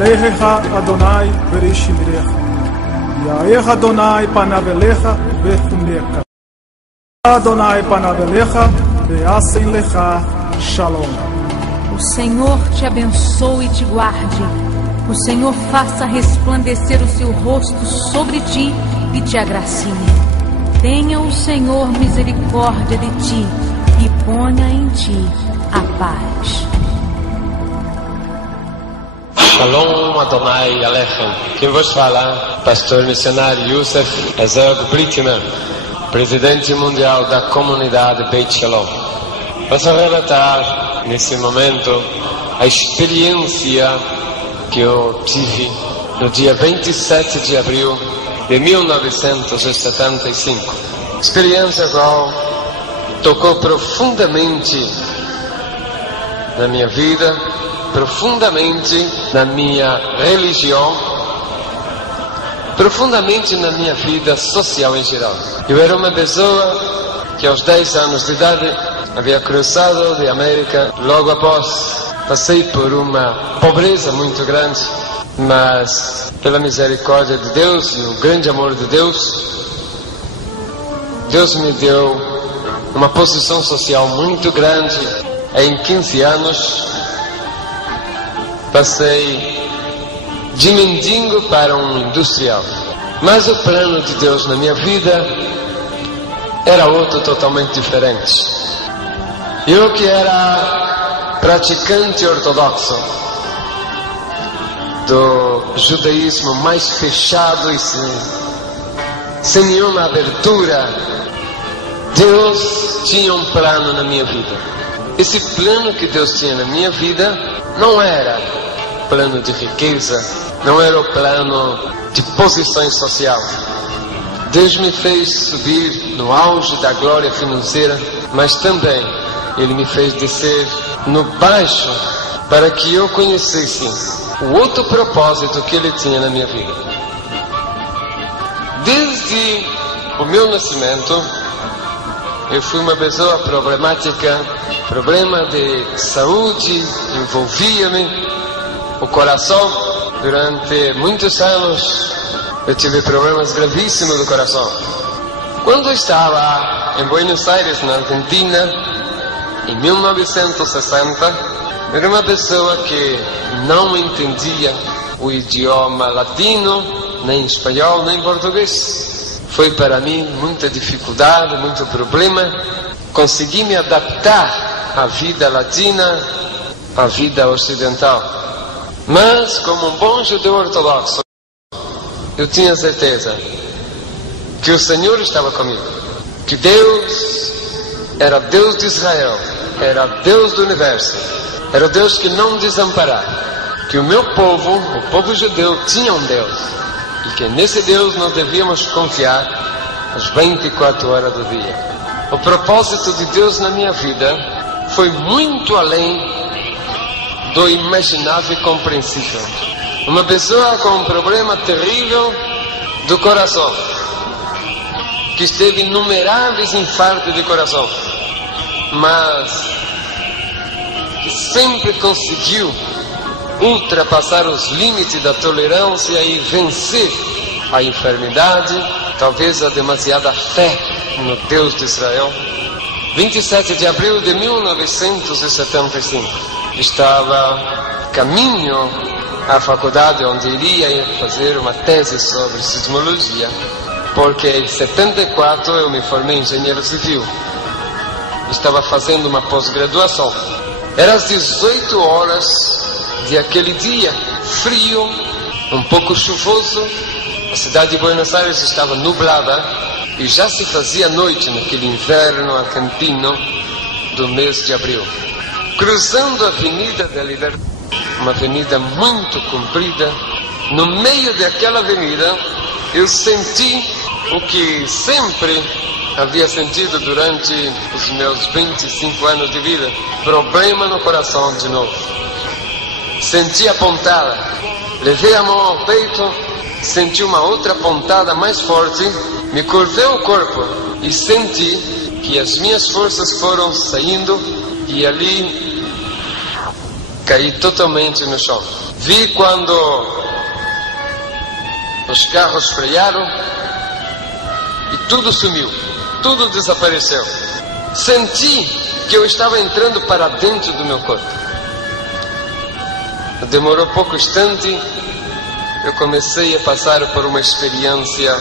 Yarecha Adonai Bereshimrecha. Yarecha Adonai Panavelecha Bechunecha. Adonai Panavelecha Beasen Lecha Shalom. O Senhor te abençoe e te guarde. O Senhor faça resplandecer o seu rosto sobre ti e te agracie. Tenha o Senhor misericórdia de ti e ponha em ti a paz. Shalom Adonai Alechem. Quem vos fala? Pastor missionário Youssef Herzog Brickner, presidente mundial da comunidade Beit Shalom. Posso relatar nesse momento a experiência que eu tive no dia 27 de abril de 1975. Experiência qual tocou profundamente na minha vida, profundamente na minha religião, profundamente na minha vida social em geral. Eu era uma pessoa que aos 10 anos de idade havia cruzado de América. Logo após passei por uma pobreza muito grande, mas pela misericórdia de Deus e o grande amor de Deus, Deus me deu uma posição social muito grande. Em 15 anos passei de mendigo para um industrial. Mas o plano de Deus na minha vida era outro, totalmente diferente. Eu que era praticante ortodoxo do judaísmo mais fechado e sem nenhuma abertura, Deus tinha um plano na minha vida. Esse plano que Deus tinha na minha vida não era plano de riqueza, não era o plano de posição social. Deus me fez subir no auge da glória financeira, mas também Ele me fez descer no baixo para que eu conhecesse o outro propósito que Ele tinha na minha vida. Desde o meu nascimento, eu fui uma pessoa problemática, problema de saúde envolvia-me, o coração. Durante muitos anos eu tive problemas gravíssimos do coração. Quando eu estava em Buenos Aires, na Argentina, em 1960, era uma pessoa que não entendia o idioma latino, nem espanhol, nem português. Foi para mim muita dificuldade, muito problema. Consegui me adaptar à vida latina, à vida ocidental. Mas, como um bom judeu ortodoxo, eu tinha certeza que o Senhor estava comigo, que Deus era Deus de Israel, era Deus do universo, era o Deus que não desamparava, que o meu povo, o povo judeu, tinha um Deus, e que nesse Deus nós devíamos confiar as 24 horas do dia. O propósito de Deus na minha vida foi muito além do imaginável e compreensível. Uma pessoa com um problema terrível do coração, que teve inumeráveis infartos de coração, mas que sempre conseguiu ultrapassar os limites da tolerância e vencer a enfermidade, talvez a demasiada fé no Deus de Israel. 27 de abril de 1975. Estava caminho à faculdade onde iria fazer uma tese sobre sismologia, porque em 74 eu me formei engenheiro civil. Estava fazendo uma pós-graduação. Era às 18 horas de aquele dia, frio, um pouco chuvoso. A cidade de Buenos Aires estava nublada e já se fazia noite naquele inverno argentino do mês de abril. Cruzando a Avenida da Liberdade, uma avenida muito comprida, no meio daquela avenida eu senti o que sempre havia sentido durante os meus 25 anos de vida: problema no coração de novo. Senti a pontada, levei a mão ao peito, senti uma outra pontada mais forte, me curvei o corpo e senti que as minhas forças foram saindo e ali caí totalmente no chão. Vi quando os carros frearam e tudo sumiu, tudo desapareceu. Senti que eu estava entrando para dentro do meu corpo. Demorou pouco instante, eu comecei a passar por uma experiência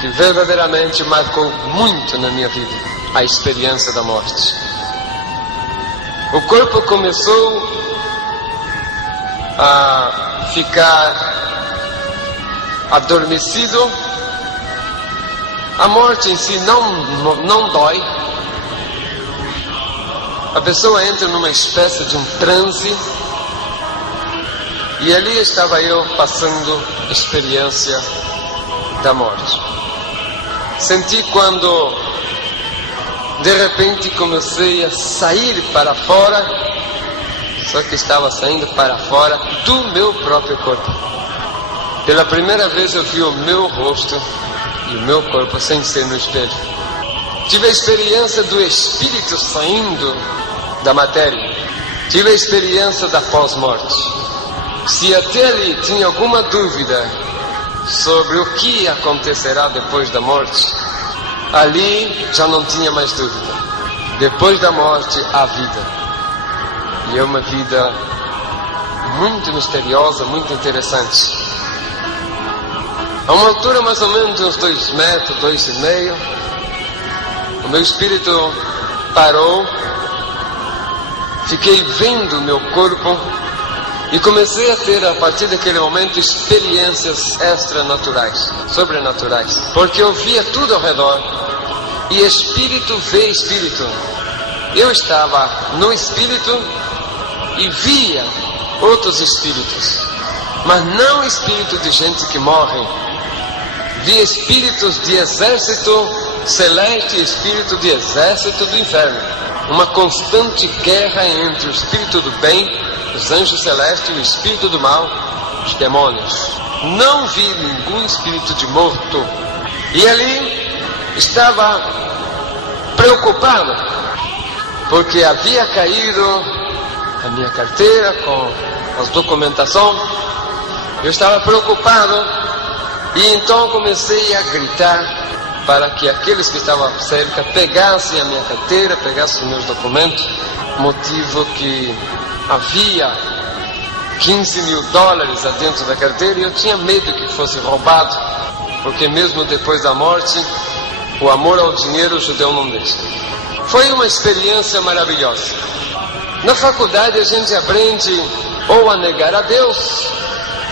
que verdadeiramente marcou muito na minha vida, a experiência da morte. O corpo começou a ficar adormecido. A morte em si não dói. A pessoa entra numa espécie de um transe. E ali estava eu passando a experiência da morte. Senti quando de repente comecei a sair para fora, só que estava saindo para fora do meu próprio corpo. Pela primeira vez eu vi o meu rosto e o meu corpo sem ser no espelho. Tive a experiência do espírito saindo da matéria. Tive a experiência da pós-morte. Se até ali tinha alguma dúvida sobre o que acontecerá depois da morte, ali já não tinha mais dúvida. Depois da morte, há vida. E é uma vida muito misteriosa, muito interessante. A uma altura mais ou menos de uns 2 metros, 2,5, o meu espírito parou, fiquei vendo o meu corpo e comecei a ter, a partir daquele momento, experiências extranaturais, sobrenaturais. Porque eu via tudo ao redor e espírito vê espírito. Eu estava no espírito e via outros espíritos, mas não espírito de gente que morre. Via espíritos de exército celeste e espírito de exército do inferno. Uma constante guerra entre o espírito do bem, os anjos celestes, e o espírito do mal, os demônios. Não vi nenhum espírito de morto. E ali estava preocupado, porque havia caído a minha carteira com as documentações. Eu estava preocupado e então comecei a gritar para que aqueles que estavam cerca pegassem a minha carteira, pegassem os meus documentos, motivo que havia $15.000 dentro da carteira e eu tinha medo que fosse roubado, porque mesmo depois da morte, o amor ao dinheiro o judeu não deixa. Foi uma experiência maravilhosa. Na faculdade a gente aprende ou a negar a Deus,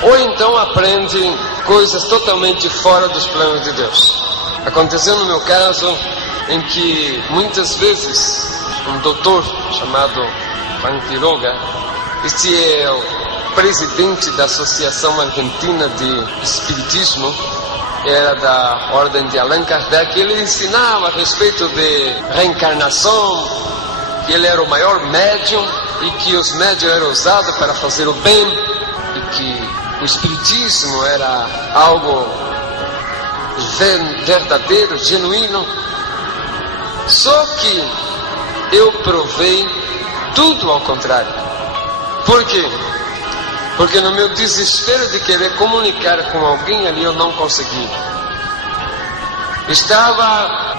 ou então aprende coisas totalmente fora dos planos de Deus. Aconteceu no meu caso em que muitas vezes um doutor chamado Juan Quiroga, este é o presidente da Associação Argentina de Espiritismo, era da ordem de Allan Kardec. Ele ensinava a respeito de reencarnação, que ele era o maior médium e que os médiums eram usados para fazer o bem e que o espiritismo era algo verdadeiro, genuíno. Só que eu provei tudo ao contrário. Por quê? Porque no meu desespero de querer comunicar com alguém ali, eu não consegui. Estava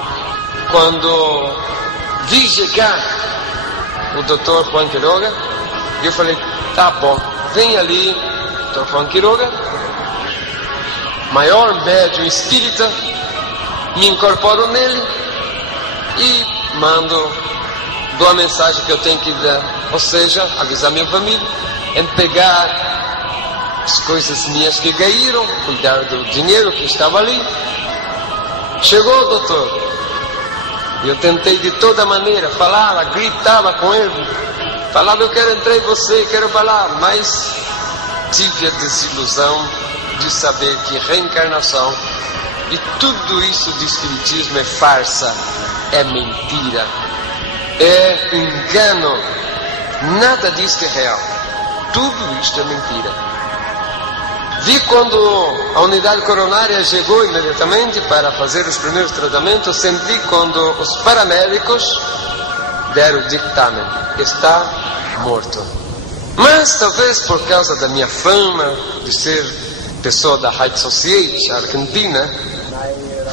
quando vi chegar o Dr. Juan Quiroga, e eu falei, tá bom, vem ali, Dr. Juan Quiroga, maior médium espírita, me incorporo nele e dou a mensagem que eu tenho que dar, ou seja, avisar minha família, em pegar as coisas minhas que caíram, cuidar do dinheiro que estava ali. Chegou o doutor, e eu tentei de toda maneira, falava, gritava com ele, falava, eu quero entrar em você, quero falar, mas tive a desilusão de saber que reencarnação e tudo isso de espiritismo é farsa, é mentira, é engano, nada disso é real, tudo isto é mentira. Vi quando a unidade coronária chegou imediatamente para fazer os primeiros tratamentos, senti quando os paramédicos deram o dictamen, está morto. Mas talvez por causa da minha fama de ser pessoa da High Society Argentina,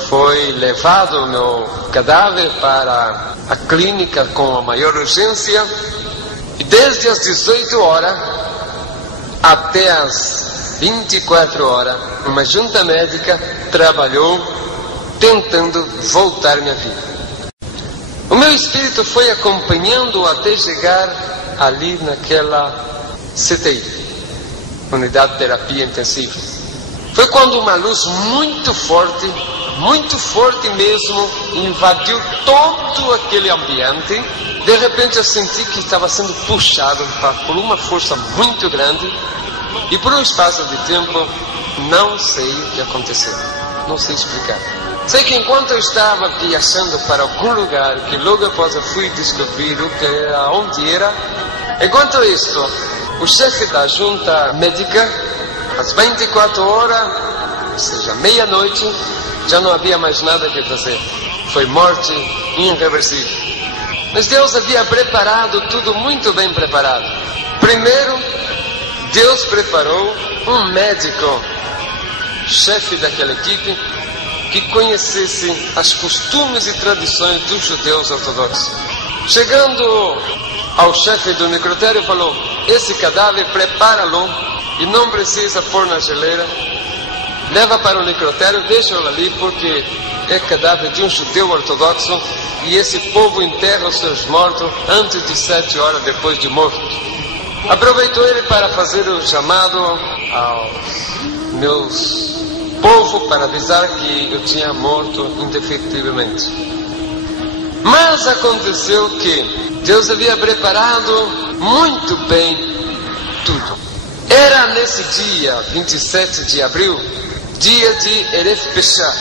foi levado o meu cadáver para a clínica com a maior urgência, e desde as 18 horas até as 24 horas, uma junta médica trabalhou tentando voltar minha vida. O meu espírito foi acompanhando até chegar ali naquela CTI, Unidade de Terapia Intensiva. Foi quando uma luz muito forte mesmo, invadiu todo aquele ambiente. De repente eu senti que estava sendo puxado por uma força muito grande, e por um espaço de tempo não sei o que aconteceu, não sei explicar. Sei que enquanto eu estava viajando para algum lugar, que logo após eu fui descobrir onde era, enquanto isto, o chefe da junta médica, às 24 horas, ou seja, meia-noite, já não havia mais nada que fazer. Foi morte irreversível. Mas Deus havia preparado tudo muito bem preparado. Primeiro, Deus preparou um médico, chefe daquela equipe, que conhecesse as costumes e tradições dos judeus ortodoxos. Chegando ao chefe do necrotério, falou: esse cadáver, prepara-lo e não precisa pôr na geleira. Leva para o necrotério, deixa-o ali, porque é cadáver de um judeu ortodoxo e esse povo enterra os seus mortos antes de 7 horas depois de morto. Aproveitou ele para fazer o chamado aos meus povo para avisar que eu tinha morto indefetivelmente. Mas aconteceu que Deus havia preparado muito bem tudo. Era nesse dia 27 de abril, dia de Erev Pesach.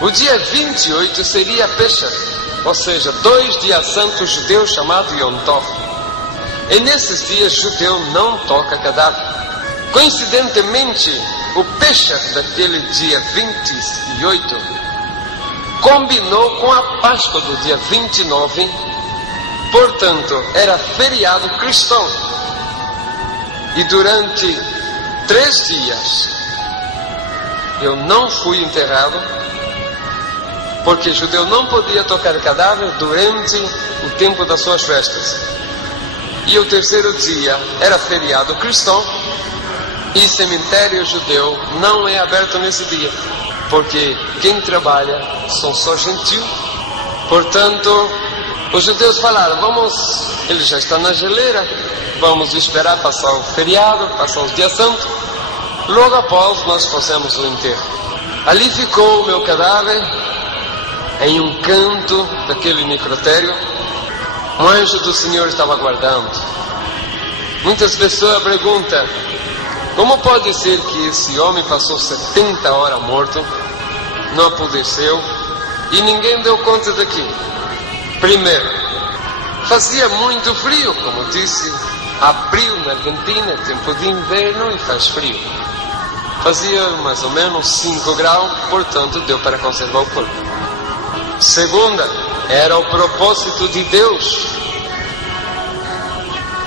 O dia 28 seria Pesach, ou seja, 2 dias santos judeus chamados Yom Tov. E nesses dias judeu não toca cadáver. Coincidentemente, o Pesach daquele dia 28 combinou com a Páscoa do dia 29, portanto, era feriado cristão. E durante 3 dias eu não fui enterrado, porque judeu não podia tocar cadáver durante o tempo das suas festas. E o terceiro dia era feriado cristão, e cemitério judeu não é aberto nesse dia, porque quem trabalha são só gentios. Portanto, os judeus falaram: ele já está na geleira, vamos esperar passar o feriado, passar os dias santos, logo após nós fazemos o enterro. Ali ficou o meu cadáver, em um canto daquele necrotério. Um anjo do Senhor estava guardando. Muitas pessoas perguntam: como pode ser que esse homem passou 70 horas morto, não apodreceu e ninguém deu conta daquilo? Primeiro, fazia muito frio, como disse, abril na Argentina, tempo de inverno e faz frio. Fazia mais ou menos 5 graus, portanto deu para conservar o corpo. Segunda, era o propósito de Deus.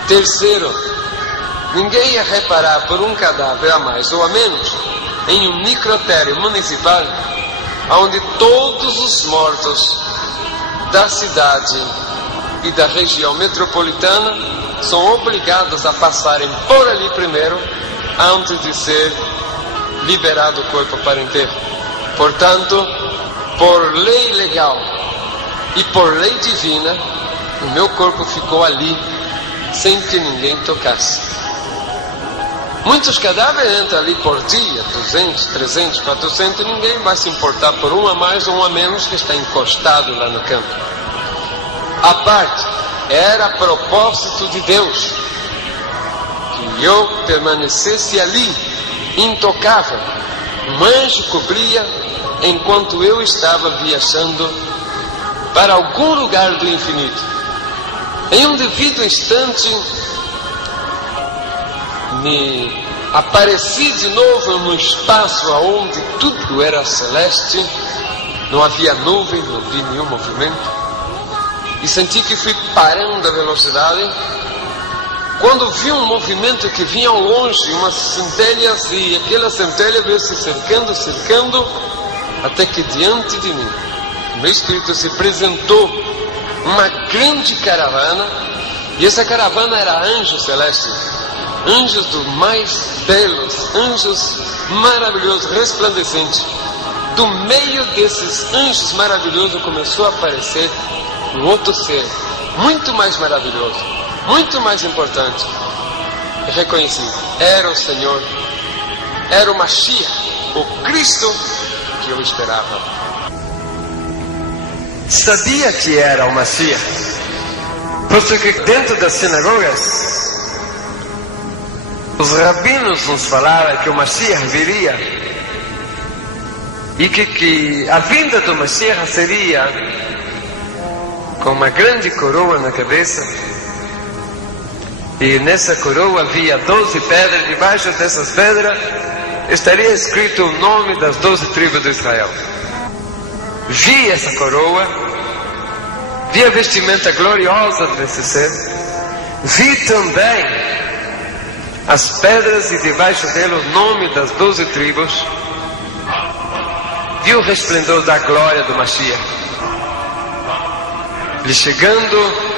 Terceiro, ninguém ia reparar por um cadáver a mais ou a menos em um necrotério municipal, onde todos os mortos da cidade e da região metropolitana são obrigados a passarem por ali primeiro, antes de ser liberado o corpo para enterro. Portanto, por lei legal e por lei divina, o meu corpo ficou ali, sem que ninguém tocasse. Muitos cadáveres entram ali por dia, 200, 300, 400, e ninguém vai se importar por um a mais ou um a menos que está encostado lá no campo. A parte, era propósito de Deus que eu permanecesse ali, intocável. Um anjo cobria enquanto eu estava viajando para algum lugar do infinito. Em um devido instante, me apareci de novo num espaço onde tudo era celeste, não havia nuvem, não vi nenhum movimento, e senti que fui parando a velocidade quando viu um movimento que vinha ao longe, umas centelhas, e aquela centelha veio se cercando, até que diante de mim, no Espírito, se apresentou uma grande caravana, e essa caravana era anjos celestes, anjos dos mais belos, anjos maravilhosos, resplandecentes. Do meio desses anjos maravilhosos começou a aparecer um outro ser, muito mais maravilhoso, muito mais importante. E reconheci, era o Senhor, era o Mashiach, o Cristo que eu esperava. Sabia que era o Mashiach, posto que dentro das sinagogas, os rabinos nos falaram que o Mashiach viria, e que a vinda do Mashiach seria com uma grande coroa na cabeça, e nessa coroa havia 12 pedras, debaixo dessas pedras estaria escrito o nome das 12 tribos de Israel. Vi essa coroa, vi a vestimenta gloriosa desse ser, vi também as pedras e debaixo dela o nome das 12 tribos, vi o resplendor da glória do Mashiach. Ele chegando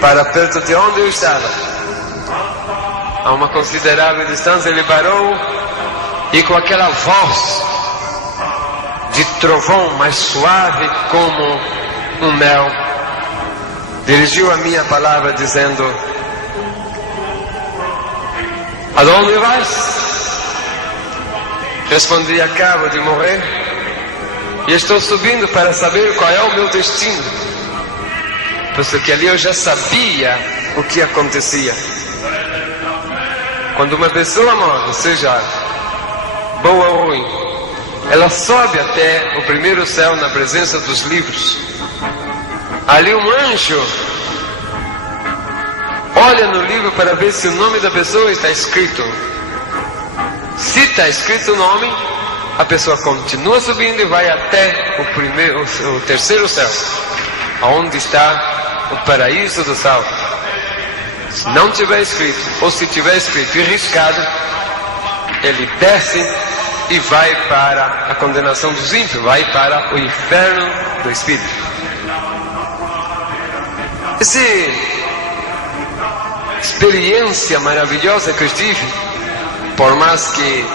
para perto de onde eu estava, a uma considerável distância, ele parou e com aquela voz de trovão mais suave como um mel, dirigiu a minha palavra dizendo: aonde vais? Respondi: acabo de morrer e estou subindo para saber qual é o meu destino, posto que ali eu já sabia o que acontecia. Quando uma pessoa morre, seja boa ou ruim, ela sobe até o primeiro céu na presença dos livros. Ali um anjo olha no livro para ver se o nome da pessoa está escrito. Se está escrito o nome, a pessoa continua subindo e vai até o terceiro céu, onde está o paraíso do sal. Se não tiver escrito, ou se tiver escrito e riscado, ele desce e vai para a condenação dos ímpios, vai para o inferno do Espírito. Essa experiência maravilhosa que eu tive, por mais que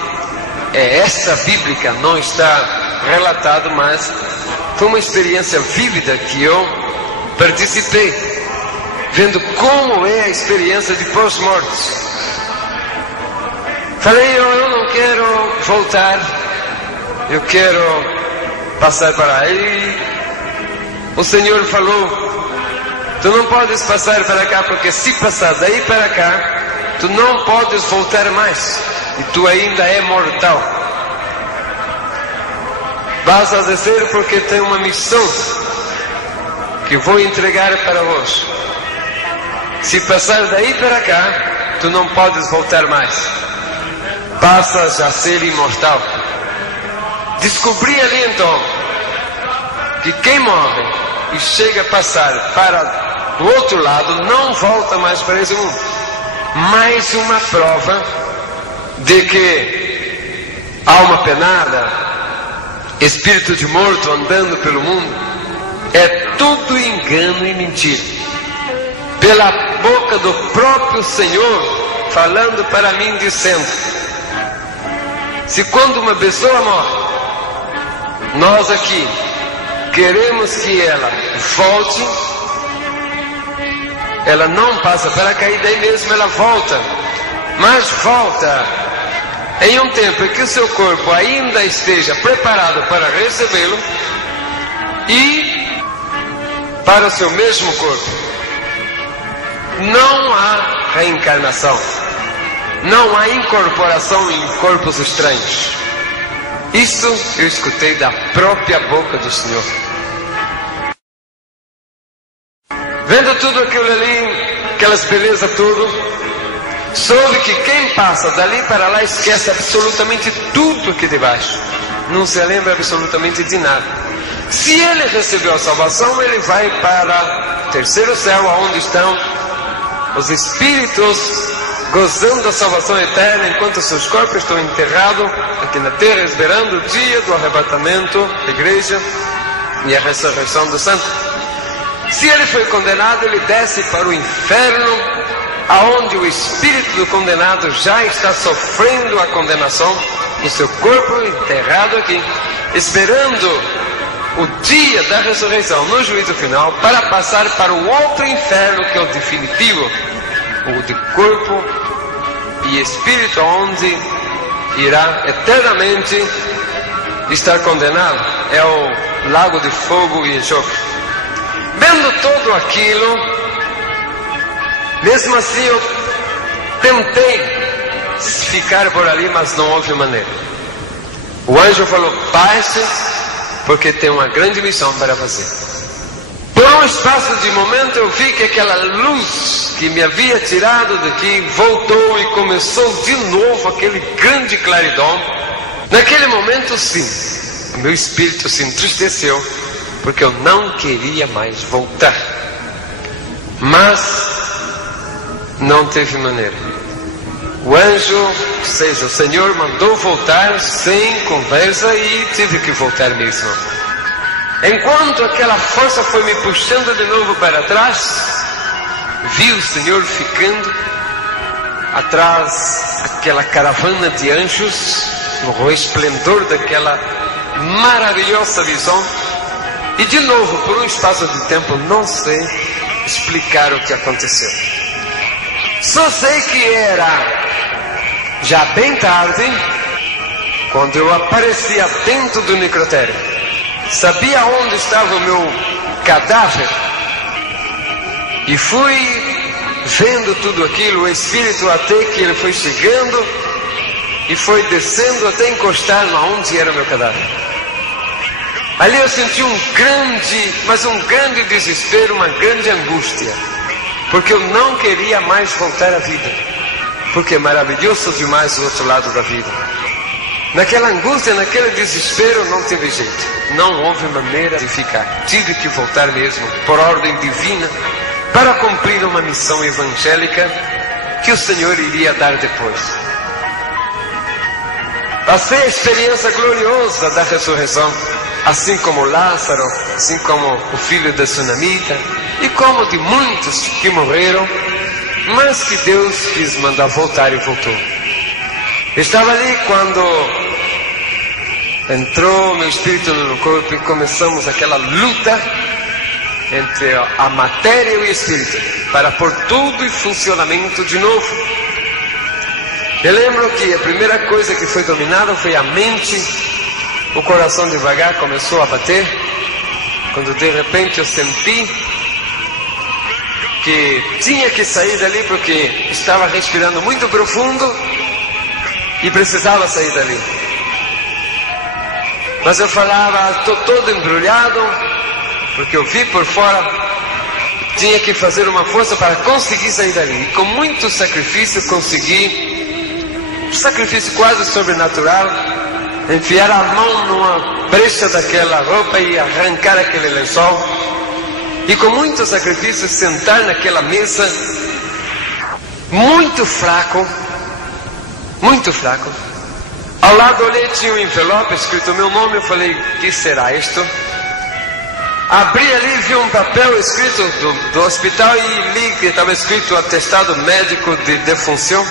essa bíblica não está relatado, mas foi uma experiência vívida que eu participei, vendo como é a experiência de pós-morte. Falei: eu não quero voltar, eu quero passar para aí. O Senhor falou: tu não podes passar para cá, porque se passar daí para cá, tu não podes voltar mais, e tu ainda é mortal. Vas a descer porque tem uma missão que vou entregar para vós. Se passar daí para cá, tu não podes voltar mais, passas a ser imortal. Descobri ali então que quem morre e chega a passar para o outro lado não volta mais para esse mundo. Mais uma prova de que alma penada, espírito de morto andando pelo mundo, é tudo engano e mentira. Pela boca do próprio Senhor falando para mim, dizendo: se quando uma pessoa morre, nós aqui queremos que ela volte, ela não passa para cá, e daí mesmo ela volta, mas volta em um tempo em que o seu corpo ainda esteja preparado para recebê-lo e para o seu mesmo corpo. Não há reencarnação, não há incorporação em corpos estranhos. Isso eu escutei da própria boca do Senhor. Vendo tudo aquilo ali, aquelas belezas tudo, soube que quem passa dali para lá esquece absolutamente tudo aqui debaixo, não se lembra absolutamente de nada. Se ele recebeu a salvação, ele vai para o terceiro céu, onde estão os espíritos gozando da salvação eterna, enquanto seus corpos estão enterrados aqui na terra, esperando o dia do arrebatamento da igreja e a ressurreição do santo. Se ele foi condenado, ele desce para o inferno, aonde o espírito do condenado já está sofrendo a condenação, o seu corpo enterrado aqui, esperando o dia da ressurreição no juízo final, para passar para o outro inferno, que é o definitivo, o de corpo e espírito, onde irá eternamente estar condenado. É o lago de fogo e enxofre. Vendo tudo aquilo, mesmo assim eu tentei ficar por ali, mas não houve maneira. O anjo falou: baixe, porque tem uma grande missão para fazer. Por um espaço de momento eu vi que aquela luz que me havia tirado daqui voltou e começou de novo aquele grande claridom. Naquele momento, sim, o meu espírito se entristeceu, porque eu não queria mais voltar. Mas não teve maneira. O anjo, ou seja, o Senhor mandou voltar sem conversa e tive que voltar mesmo. Enquanto aquela força foi me puxando de novo para trás, vi o Senhor ficando atrás daquela caravana de anjos, no esplendor daquela maravilhosa visão. E de novo, por um espaço de tempo, não sei explicar o que aconteceu. Só sei que era já bem tarde, quando eu aparecia dentro do necrotério. Sabia onde estava o meu cadáver e fui vendo tudo aquilo, o espírito, até que ele foi chegando e foi descendo até encostar onde era o meu cadáver. Ali eu senti um grande desespero, uma grande angústia, porque eu não queria mais voltar à vida, porque é maravilhoso demais o outro lado da vida. Naquela angústia, naquele desespero, não teve jeito, não houve maneira de ficar. Tive que voltar mesmo, por ordem divina, para cumprir uma missão evangélica que o Senhor iria dar depois. Passei a experiência gloriosa da ressurreição, assim como Lázaro, assim como o filho da sunamita, e como de muitos que morreram, mas que Deus quis mandar voltar e voltou. Estava ali quando entrou meu espírito no corpo e começamos aquela luta entre a matéria e o espírito, para pôr tudo em funcionamento de novo. Eu lembro que a primeira coisa que foi dominada foi a mente. O coração devagar começou a bater, quando de repente eu senti que tinha que sair dali, porque estava respirando muito profundo e precisava sair dali. Mas eu falava: estou todo embrulhado, porque eu vi por fora, tinha que fazer uma força para conseguir sair dali. E com muito sacrifício consegui, sacrifício quase sobrenatural, enfiar a mão numa brecha daquela roupa e arrancar aquele lençol. E com muito sacrifício sentar naquela mesa, muito fraco, muito fraco. Ao lado olhei, tinha um envelope escrito o meu nome. Eu falei: o que será isto? Abri ali, vi um papel escrito do hospital e li que estava escrito atestado médico de defunção.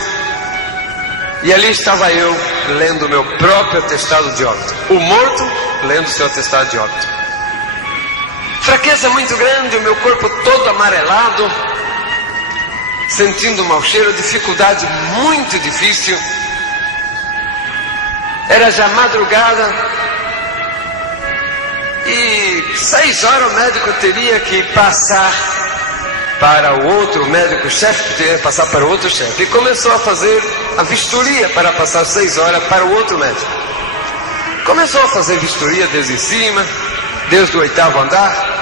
E ali estava eu, lendo o meu próprio atestado de óbito. O morto lendo seu atestado de óbito. Fraqueza muito grande, o meu corpo todo amarelado, sentindo um mau cheiro, dificuldade muito difícil. Era já madrugada e 6 horas o médico teria que passar para o outro médico chefe, que teria que passar para o outro chefe. E começou a fazer a vistoria para passar 6 horas para o outro médico. Começou a fazer vistoria desde cima, desde o 8º andar.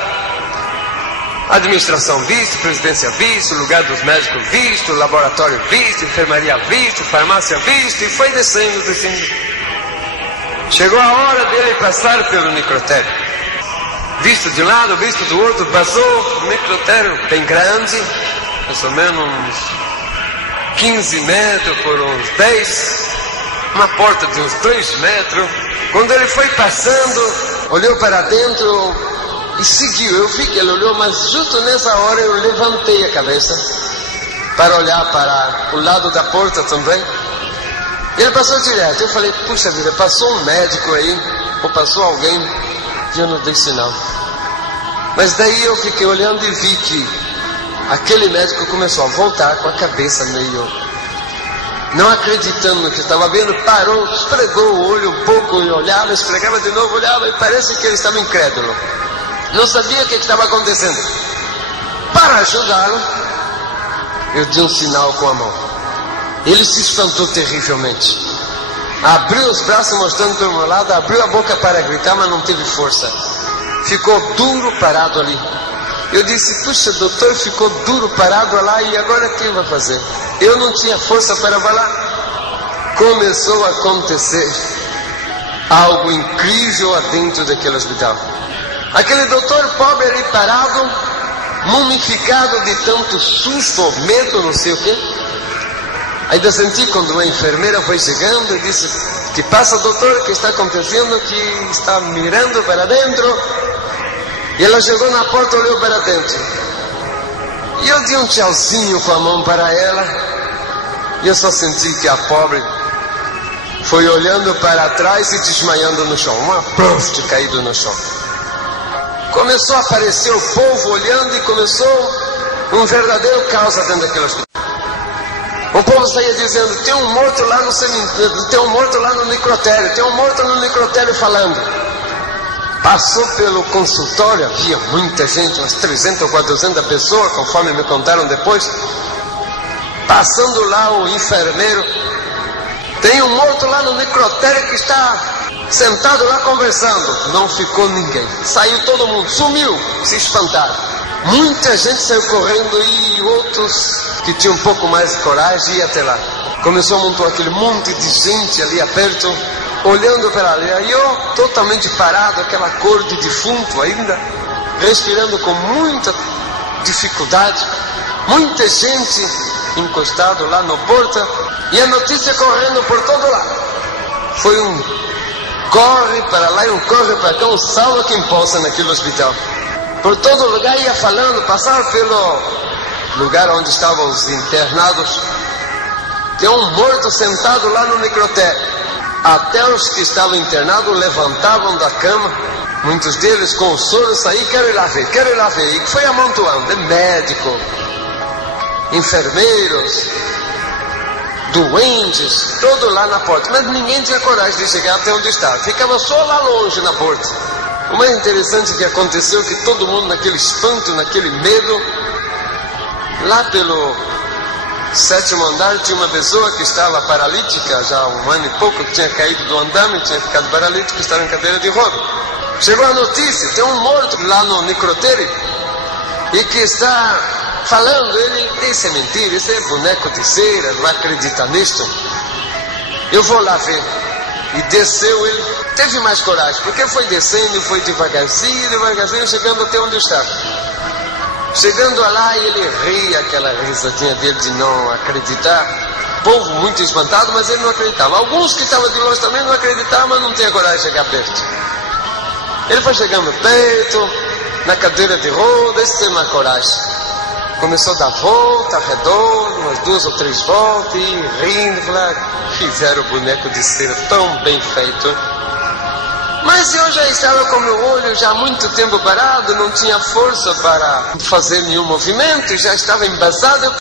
Administração visto, presidência visto, lugar dos médicos visto, laboratório visto, enfermaria visto, farmácia visto, e foi descendo. Chegou a hora dele passar pelo necrotério. Visto de um lado, visto do outro, passou o necrotério bem grande, mais ou menos uns 15 metros por uns 10, uma porta de uns 2 metros. Quando ele foi passando, olhou para dentro e seguiu. Eu vi que ele olhou, mas justo nessa hora eu levantei a cabeça para olhar para o lado da porta também. Ele passou direto. Eu falei, puxa vida, passou um médico aí, ou passou alguém, e eu não dei sinal. Mas daí eu fiquei olhando e vi que aquele médico começou a voltar com a cabeça meio, não acreditando no que estava vendo, parou, esfregou o olho um pouco e olhava, esfregava de novo, olhava, e parece que ele estava incrédulo. Não sabia o que estava acontecendo. Para ajudá-lo, eu dei um sinal com a mão. Ele se espantou terrivelmente. Abriu os braços mostrando para o meu lado, abriu a boca para gritar, mas não teve força. Ficou duro parado ali. Eu disse, puxa, doutor, ficou duro parado lá, e agora quem vai fazer? Eu não tinha força para falar. Começou a acontecer algo incrível dentro daquele hospital. Aquele doutor pobre ali parado, mumificado de tanto susto, medo, não sei o quê. Ainda senti quando uma enfermeira foi chegando e disse, que passa, doutor, o que está acontecendo, que está mirando para dentro. E ela chegou na porta, olhou para dentro. E eu dei um tchauzinho com a mão para ela. E eu só senti que a pobre foi olhando para trás e desmaiando no chão. Uma prof caído no chão. Começou a aparecer o povo olhando e começou um verdadeiro caos dentro daquele hospital. O povo saía dizendo, tem um morto lá no cemitério, tem um morto lá no necrotério, tem um morto no necrotério falando. Passou pelo consultório, havia muita gente, umas 300 ou 400 pessoas, conforme me contaram depois. Passando lá o enfermeiro, tem um morto lá no necrotério que está sentado lá conversando. Não ficou ninguém, saiu todo mundo, sumiu, se espantaram. Muita gente saiu correndo e outros que tinham um pouco mais de coragem iam até lá. Começou a montar aquele monte de gente ali perto, olhando para ali. Aí eu, totalmente parado, aquela cor de defunto ainda, respirando com muita dificuldade. Muita gente encostado lá no porta e a notícia correndo por todo lado. Foi um corre para lá e um corre para cá, um salva quem possa naquele hospital. Por todo lugar ia falando, passava pelo lugar onde estavam os internados. Tem um morto sentado lá no necrotério. Até os que estavam internados levantavam da cama, muitos deles com o sono saíram, quero ir lá ver, quero ir lá ver. E foi amontoando, médico, enfermeiros, doentes, todo lá na porta. Mas ninguém tinha coragem de chegar até onde estava, ficava só lá longe na porta. O mais interessante que aconteceu é que todo mundo naquele espanto, naquele medo, lá pelo 7º andar tinha uma pessoa que estava paralítica, já há um ano e pouco, que tinha caído do andame, tinha ficado paralítico, estava em cadeira de roda. Chegou a notícia, tem um morto lá no necrotério e que está falando, ele, isso é mentira, isso é boneco de cera, não acredita nisto. Eu vou lá ver. E desceu, ele teve mais coragem, porque foi descendo e foi devagarzinho, chegando até onde estava. Chegando lá, ele ria, aquela risadinha dele de não acreditar. O povo muito espantado, mas ele não acreditava. Alguns que estavam de longe também não acreditavam, mas não tinha coragem de chegar perto. Ele foi chegando perto, na cadeira de rodas, sem mais coragem. Começou a dar volta, redonda, umas 2 ou 3 voltas, e rindo, fizeram o boneco de cera tão bem feito. Mas eu já estava com meu olho já há muito tempo parado, não tinha força para fazer nenhum movimento, já estava embasado.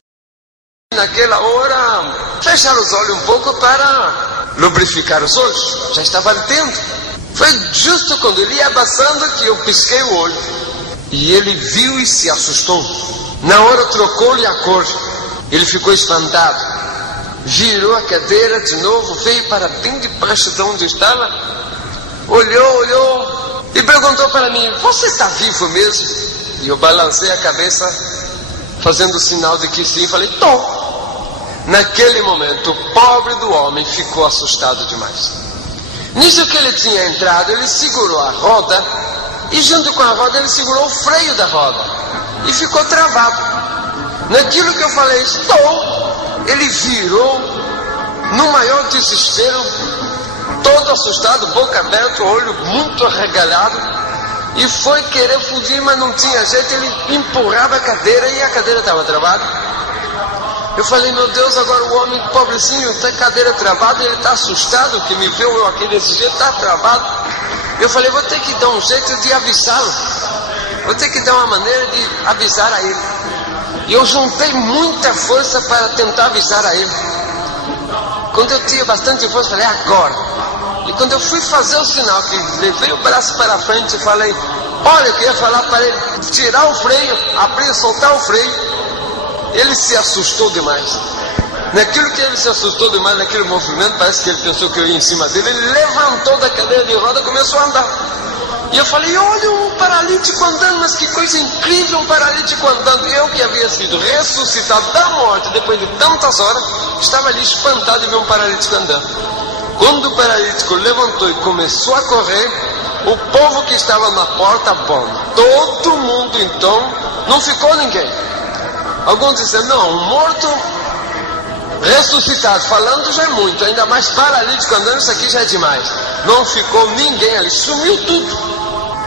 Naquela hora, fechar os olhos um pouco para lubrificar os olhos, já estava ardendo. Foi justo quando ele ia abaçando que eu pisquei o olho. E ele viu e se assustou. Na hora trocou-lhe a cor. Ele ficou espantado. Virou a cadeira de novo, veio para bem debaixo de onde estava. Olhou e perguntou para mim, você está vivo mesmo? E eu balancei a cabeça, fazendo o sinal de que sim. Falei, tô. Naquele momento, o pobre do homem ficou assustado demais. Nisso que ele tinha entrado, ele segurou a roda, e junto com a roda ele segurou o freio da roda, e ficou travado. Naquilo que eu falei, estou, ele virou no maior desespero, todo assustado, boca aberta, olho muito arregalado, e foi querer fugir, mas não tinha jeito. Ele empurrava a cadeira e a cadeira estava travada. Eu falei, meu Deus, agora o homem pobrecinho está cadeira travada, ele está assustado, que me viu eu aqui desse jeito, está travado. Eu falei, vou ter que dar um jeito de avisá-lo, vou ter que dar uma maneira de avisar a ele. E eu juntei muita força para tentar avisar a ele. Quando eu tinha bastante força, falei, agora. E quando eu fui fazer o sinal, que levei o braço para frente e falei, olha, eu queria falar para ele tirar o freio, abrir, soltar o freio. Ele se assustou demais. Naquilo que ele se assustou demais, naquele movimento, parece que ele pensou que eu ia em cima dele. Ele levantou da cadeira de roda e começou a andar. E eu falei, olha um paralítico andando, mas que coisa incrível, um paralítico andando. Eu que havia sido ressuscitado da morte depois de tantas horas, estava ali espantado de ver um paralítico andando. Quando o paralítico levantou e começou a correr, o povo que estava na porta, bom, todo mundo então, não ficou ninguém. Alguns disseram, não, um morto ressuscitado, falando já é muito, ainda mais paralítico andando, isso aqui já é demais. Não ficou ninguém ali, sumiu tudo.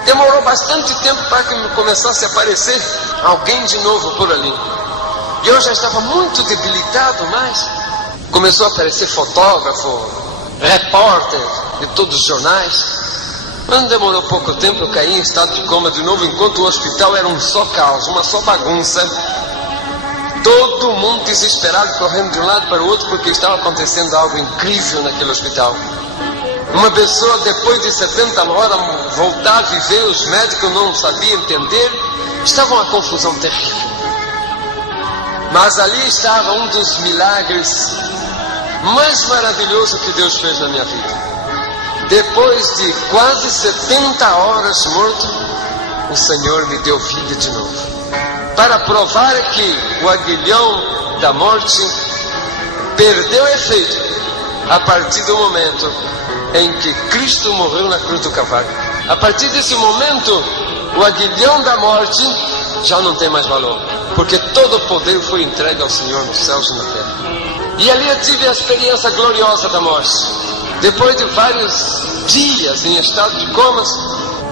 Demorou bastante tempo para que começasse a aparecer alguém de novo por ali. E eu já estava muito debilitado, mas começou a aparecer fotógrafo, repórter de todos os jornais. Mas não demorou pouco tempo, eu caí em estado de coma de novo, enquanto o hospital era um só caos, uma só bagunça. Todo mundo desesperado, correndo de um lado para o outro, porque estava acontecendo algo incrível naquele hospital. Uma pessoa, depois de 70 horas, voltar a viver, os médicos não sabiam entender, estava uma confusão terrível. Mas ali estava um dos milagres mais maravilhosos que Deus fez na minha vida. Depois de quase 70 horas morto, o Senhor me deu vida de novo. Para provar que o aguilhão da morte perdeu efeito a partir do momento em que Cristo morreu na cruz do Calvário. A partir desse momento, o aguilhão da morte já não tem mais valor, porque todo o poder foi entregue ao Senhor nos céus e na terra. E ali eu tive a experiência gloriosa da morte. Depois de vários dias em estado de comas,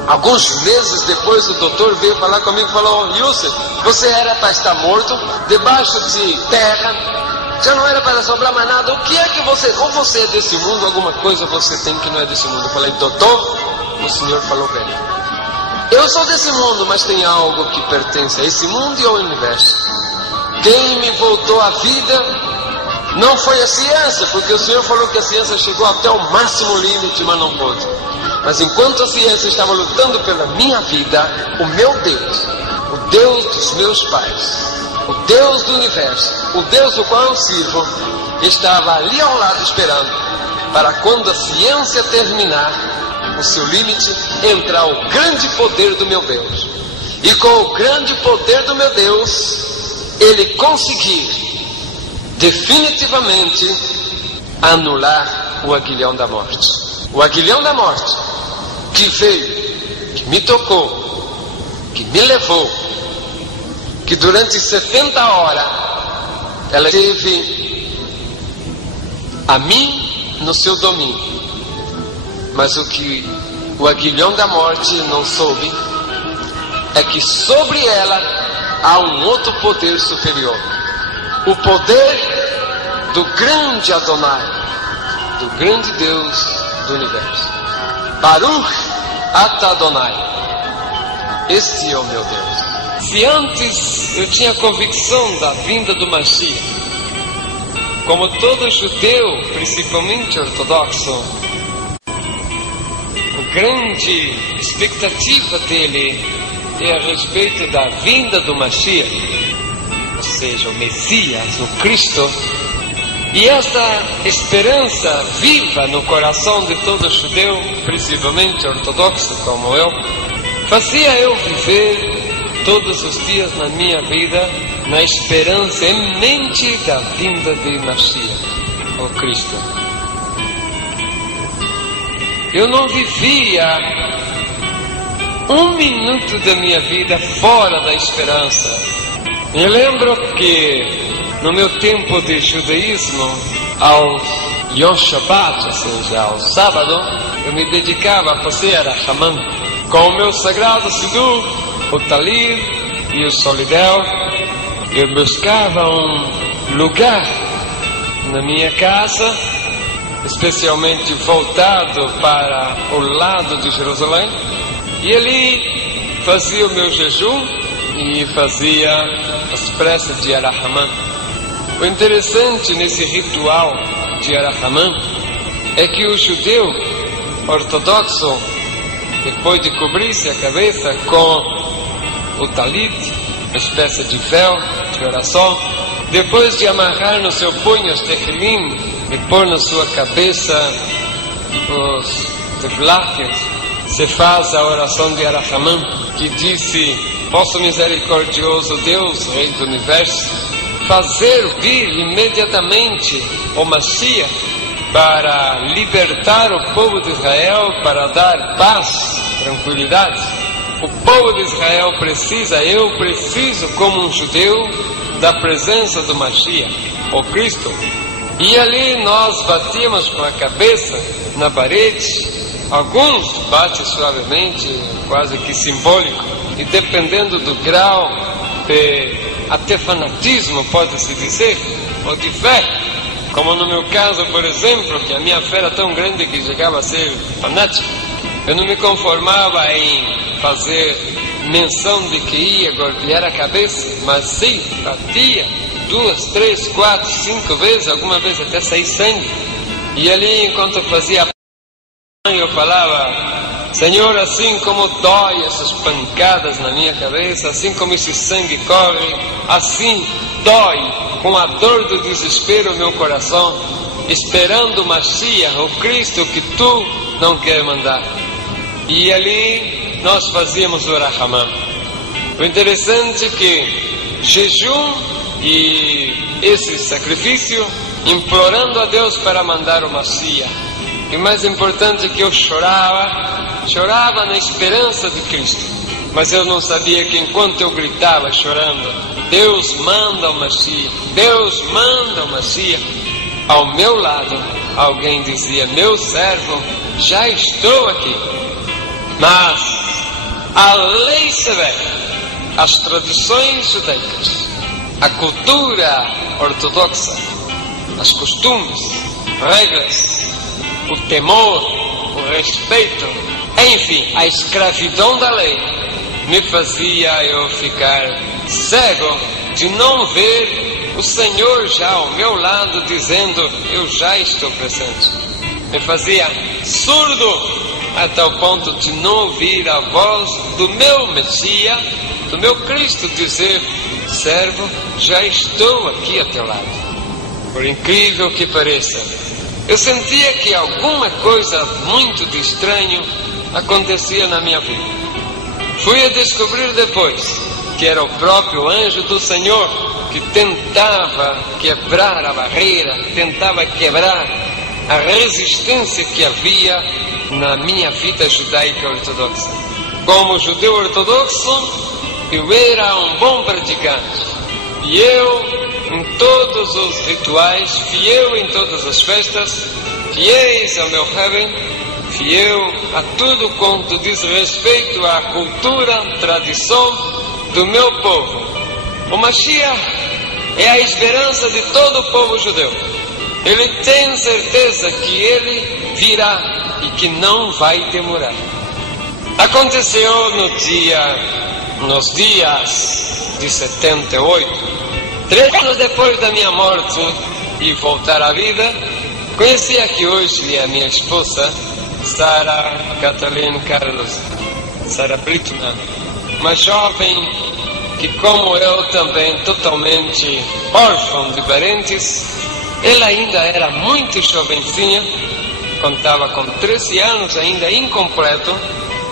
alguns meses depois, o doutor veio falar comigo e falou, Yusuf, você era para estar morto, debaixo de terra, já não era para sobrar mais nada. O que é que você, ou você é desse mundo, alguma coisa você tem que não é desse mundo. Eu falei, doutor, o senhor falou bem. Eu sou desse mundo, mas tem algo que pertence a esse mundo e ao universo. Quem me voltou à vida não foi a ciência, porque o senhor falou que a ciência chegou até o máximo limite, mas não pôde. Mas enquanto a ciência estava lutando pela minha vida, o meu Deus, o Deus dos meus pais, o Deus do universo, o Deus do qual eu sirvo, estava ali ao lado esperando, para quando a ciência terminar o seu limite, entrar o grande poder do meu Deus. E com o grande poder do meu Deus, ele conseguir definitivamente anular o aguilhão da morte. O aguilhão da morte que veio, que me tocou, que me levou, que durante 70 horas ela teve a mim no seu domínio. Mas o que o aguilhão da morte não soube é que sobre ela há um outro poder superior, o poder do grande Adonai, do grande Deus do universo. Baruch Atah Adonai, este é o meu Deus. Se antes eu tinha convicção da vinda do Mashiach, como todo judeu, principalmente ortodoxo, a grande expectativa dele é a respeito da vinda do Mashiach, ou seja, o Messias, o Cristo. E esta esperança viva no coração de todo judeu, principalmente ortodoxo como eu, fazia eu viver todos os dias na minha vida na esperança iminente da vinda de Mashiach, o Cristo. Eu não vivia um minuto da minha vida fora da esperança Me lembro que no meu tempo de judaísmo, ao Yom Shabbat, ou seja, ao sábado, eu me dedicava a fazer Arahaman com o meu sagrado Sidur, o Talir e o Solidel. Eu buscava um lugar na minha casa, especialmente voltado para o lado de Jerusalém, e ali fazia o meu jejum e fazia as preces de Arahaman. O interessante nesse ritual de Arahaman é que o judeu ortodoxo, depois de cobrir-se a cabeça com o talit, uma espécie de véu de oração, depois de amarrar no seu punho os tefilim e pôr na sua cabeça os tefláquios, se faz a oração de Arahaman, que disse: vosso misericordioso Deus, Rei do Universo, fazer vir imediatamente o Mashiach para libertar o povo de Israel, para dar paz, tranquilidade. O povo de Israel precisa, eu preciso, como um judeu, da presença do Mashiach, o Cristo. E ali nós batíamos com a cabeça na parede. Alguns batem suavemente, quase que simbólico, e dependendo do grau de até fanatismo, pode-se dizer, ou de fé, como no meu caso, por exemplo, que a minha fé era tão grande que chegava a ser fanático. Eu não me conformava em fazer menção de que ia golpear a cabeça, mas sim, batia 2, 3, 4, 5 vezes, alguma vez até sair sangue. E ali, enquanto eu fazia eu falava: Senhor, assim como dói essas pancadas na minha cabeça, assim como esse sangue corre, assim dói com a dor do desespero o meu coração, esperando o Mashiach, o Cristo que tu não quer mandar. E ali nós fazíamos o Arahaman. O interessante é que jejum e esse sacrifício, implorando a Deus para mandar o Mashiach. E o mais importante é que eu chorava na esperança de Cristo. Mas eu não sabia que enquanto eu gritava chorando: Deus manda o Mashiach, Deus manda o Mashiach, ao meu lado alguém dizia: meu servo, já estou aqui. Mas a lei severa, as tradições judaicas, a cultura ortodoxa, os costumes, regras, o temor, o respeito, enfim, a escravidão da lei, me fazia eu ficar cego de não ver o Senhor já ao meu lado dizendo: eu já estou presente. Me fazia surdo a tal ponto de não ouvir a voz do meu Messias, do meu Cristo dizer: servo, já estou aqui a teu lado. Por incrível que pareça, eu sentia que alguma coisa muito de estranho acontecia na minha vida. Fui a descobrir depois que era o próprio anjo do Senhor que tentava quebrar a barreira, tentava quebrar a resistência que havia na minha vida judaica ortodoxa. Como judeu ortodoxo, eu era um bom praticante. E eu, em todos os rituais, fiel em todas as festas, fiéis ao meu Rebbe, fiel a tudo quanto diz respeito à cultura, tradição do meu povo. O Mashiach é a esperança de todo o povo judeu. Ele tem certeza que ele virá e que não vai demorar. Aconteceu nos dias de 78, 3 anos depois da minha morte e voltar à vida, conheci aqui hoje a minha esposa, Sara Kathleen Carlos, Sara Britman, uma jovem que, como eu também, totalmente órfã de parentes. Ela ainda era muito jovencinha, contava com 13 anos, ainda incompleto,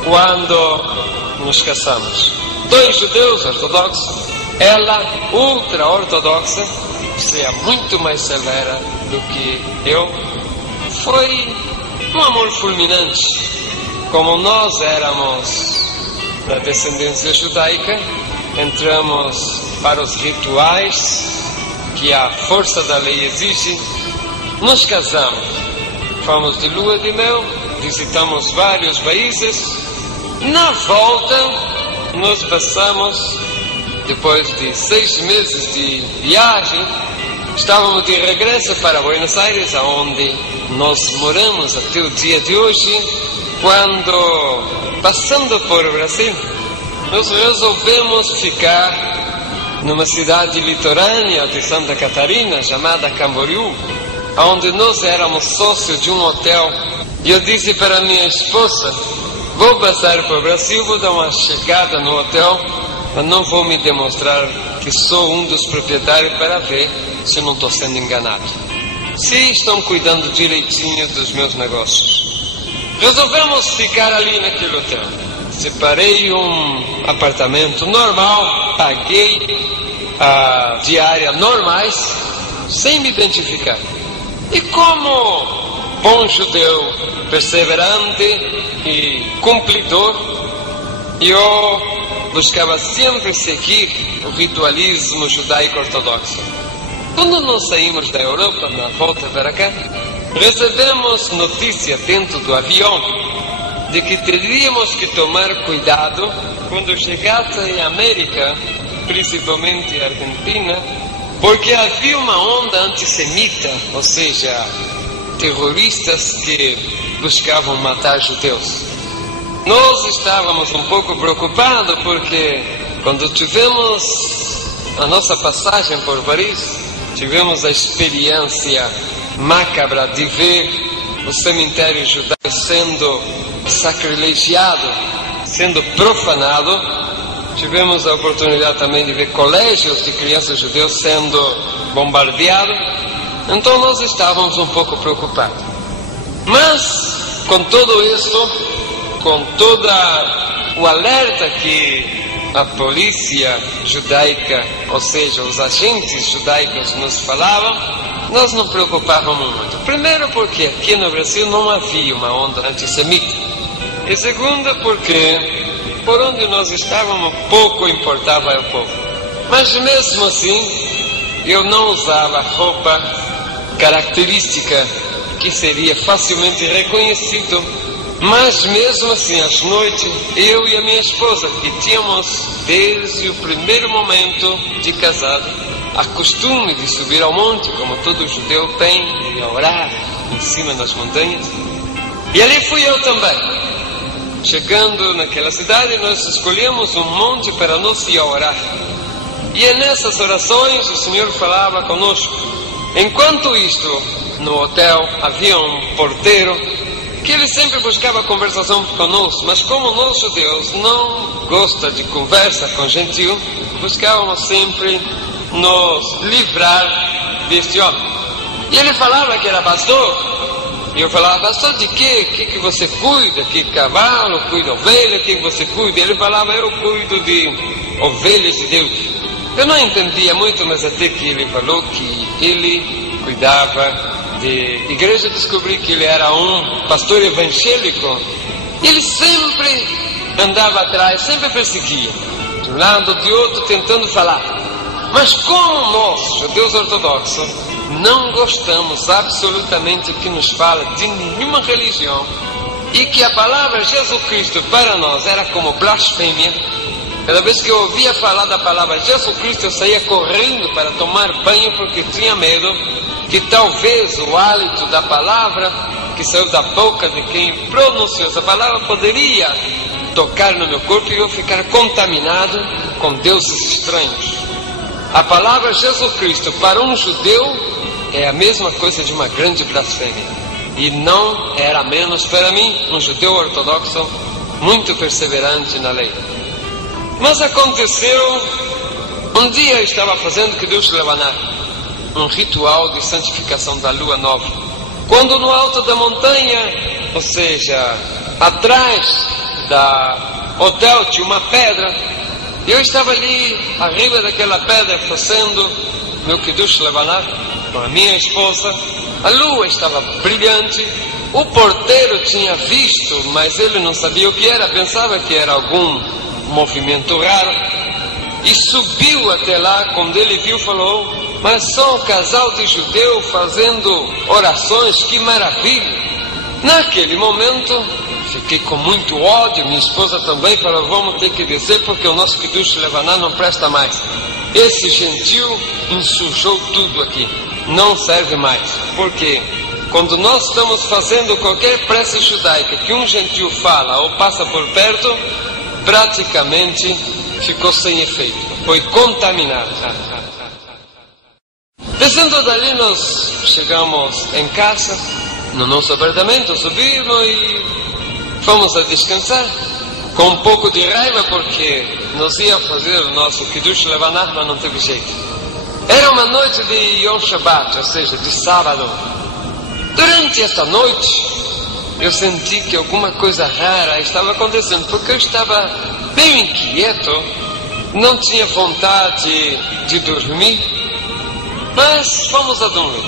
quando nos casamos. 2 judeus ortodoxos, ela ultra-ortodoxa, ou seja, muito mais severa do que eu. Foi um amor fulminante. Como nós éramos da descendência judaica, entramos para os rituais que a força da lei exige, nos casamos. Fomos de lua de mel, visitamos vários países. Na volta, nós passamos, depois de 6 meses de viagem, estávamos de regresso para Buenos Aires, onde nós moramos até o dia de hoje. Quando, passando por o Brasil, nós resolvemos ficar numa cidade litorânea de Santa Catarina, chamada Camboriú, onde nós éramos sócios de um hotel. E eu disse para minha esposa: vou passar para o Brasil, vou dar uma chegada no hotel, mas não vou me demonstrar que sou um dos proprietários para ver se não estou sendo enganado, se estão cuidando direitinho dos meus negócios. Resolvemos ficar ali naquele hotel. Separei um apartamento normal, paguei a diária normais, sem me identificar. E como bom judeu perseverante e cumpridor, eu buscava sempre seguir o ritualismo judaico ortodoxo. Quando nós saímos da Europa, na volta para cá, recebemos notícia dentro do avião de que teríamos que tomar cuidado quando chegasse à América, principalmente a Argentina, porque havia uma onda antissemita, ou seja, terroristas que buscavam matar judeus. Nós estávamos um pouco preocupados porque quando tivemos a nossa passagem por Paris, tivemos a experiência macabra de ver o cemitério judaico sendo sacrilegiado, sendo profanado. Tivemos a oportunidade também de ver colégios de crianças judeus sendo bombardeados. Então nós estávamos um pouco preocupados. Mas, com tudo isso, com todo o alerta que a polícia judaica, ou seja, os agentes judaicos nos falavam, nós não preocupávamos muito. Primeiro porque aqui no Brasil não havia uma onda antissemita. E segundo porque por onde nós estávamos pouco importava ao povo. Mas mesmo assim, eu não usava roupa característica que seria facilmente reconhecido. Mas mesmo assim, às noites, eu e a minha esposa, que tínhamos desde o primeiro momento de casado a costume de subir ao monte, como todo judeu tem, de orar em cima das montanhas, e ali fui eu também. Chegando naquela cidade, nós escolhemos um monte para nós ir orar. E nessas orações o Senhor falava conosco. Enquanto isto, no hotel havia um porteiro que ele sempre buscava conversação conosco, mas como nós judeus não gostamos de conversa com gentil, buscávamos sempre nos livrar deste homem. E ele falava que era pastor. E eu falava: pastor de quê? O que você cuida? Que cavalo? Cuida ovelha? O que você cuida? Ele falava: eu cuido de ovelhas de Deus. Eu não entendia muito, mas até que ele falou que ele cuidava de igreja, descobri que ele era um pastor evangélico. Ele sempre andava atrás, sempre perseguia, de um lado ou de outro, tentando falar. Mas como nós, judeus ortodoxos, não gostamos absolutamente que nos fala de nenhuma religião, e que a palavra Jesus Cristo para nós era como blasfêmia, cada vez que eu ouvia falar da palavra Jesus Cristo, eu saía correndo para tomar banho, porque tinha medo que talvez o hálito da palavra que saiu da boca de quem pronunciou essa palavra poderia tocar no meu corpo e eu ficar contaminado com deuses estranhos. A palavra Jesus Cristo para um judeu é a mesma coisa de uma grande blasfêmia. E não era menos para mim, um judeu ortodoxo muito perseverante na lei. Mas aconteceu, um dia eu estava fazendo Kiddush Levaná, um ritual de santificação da lua nova, quando no alto da montanha, ou seja, atrás da hotel tinha uma pedra. Eu estava ali, arriba daquela pedra, fazendo meu Kiddush Levaná com a minha esposa. A lua estava brilhante. O porteiro tinha visto, mas ele não sabia o que era, pensava que era algum movimento raro. e subiu até lá. Quando ele viu, falou: mas são um casal de judeu fazendo orações, que maravilha. Naquele momento fiquei com muito ódio. Minha esposa também falou: vamos ter que descer porque o nosso Kiddush Levaná não presta mais. Esse gentil ensujou tudo aqui, não serve mais. Por quê? Quando nós estamos fazendo qualquer prece judaica que um gentil fala ou passa por perto, praticamente ficou sem efeito, foi contaminado. Descendo dali, nós chegamos em casa, no nosso apartamento, subimos e fomos a descansar, com um pouco de raiva porque nós ia fazer o nosso Kiddush Levaná, mas não teve jeito. Era uma noite de Yom Shabbat, ou seja, de sábado. Durante esta noite, eu senti que alguma coisa rara estava acontecendo, porque eu estava meio inquieto, não tinha vontade de dormir, mas fomos a dormir.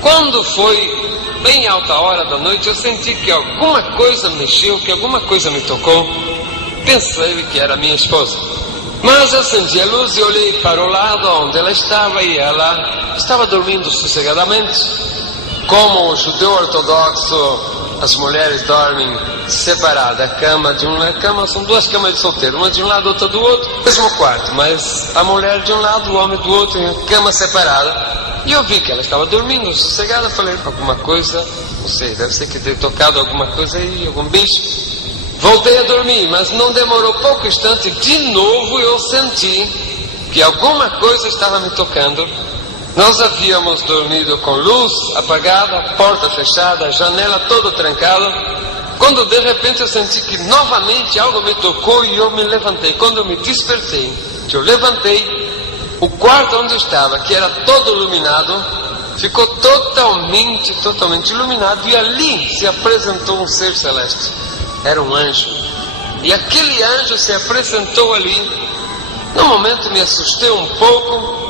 Quando foi bem alta hora da noite, eu senti que alguma coisa mexeu, que alguma coisa me tocou. Pensei que era minha esposa, mas acendi a luz e olhei para o lado onde ela estava, e ela estava dormindo sossegadamente. Como o judeu ortodoxo, as mulheres dormem separadas. A cama de uma cama, são duas camas de solteiro, uma de um lado, outra do outro, mesmo quarto, mas a mulher de um lado, o homem do outro, em cama separada. E eu vi que ela estava dormindo sossegada. Falei: alguma coisa, não sei, deve ser que ter tocado alguma coisa aí, algum bicho. Voltei a dormir, mas não demorou pouco instante, de novo eu senti que alguma coisa estava me tocando. Nós havíamos dormido com luz apagada, porta fechada, janela toda trancada, quando de repente eu senti que novamente algo me tocou e eu me levantei. Quando eu me despertei, que eu levantei, o quarto onde eu estava, que era todo iluminado, ficou totalmente iluminado, e ali se apresentou um ser celeste. Era um anjo, e aquele anjo se apresentou ali. No momento me assustei um pouco,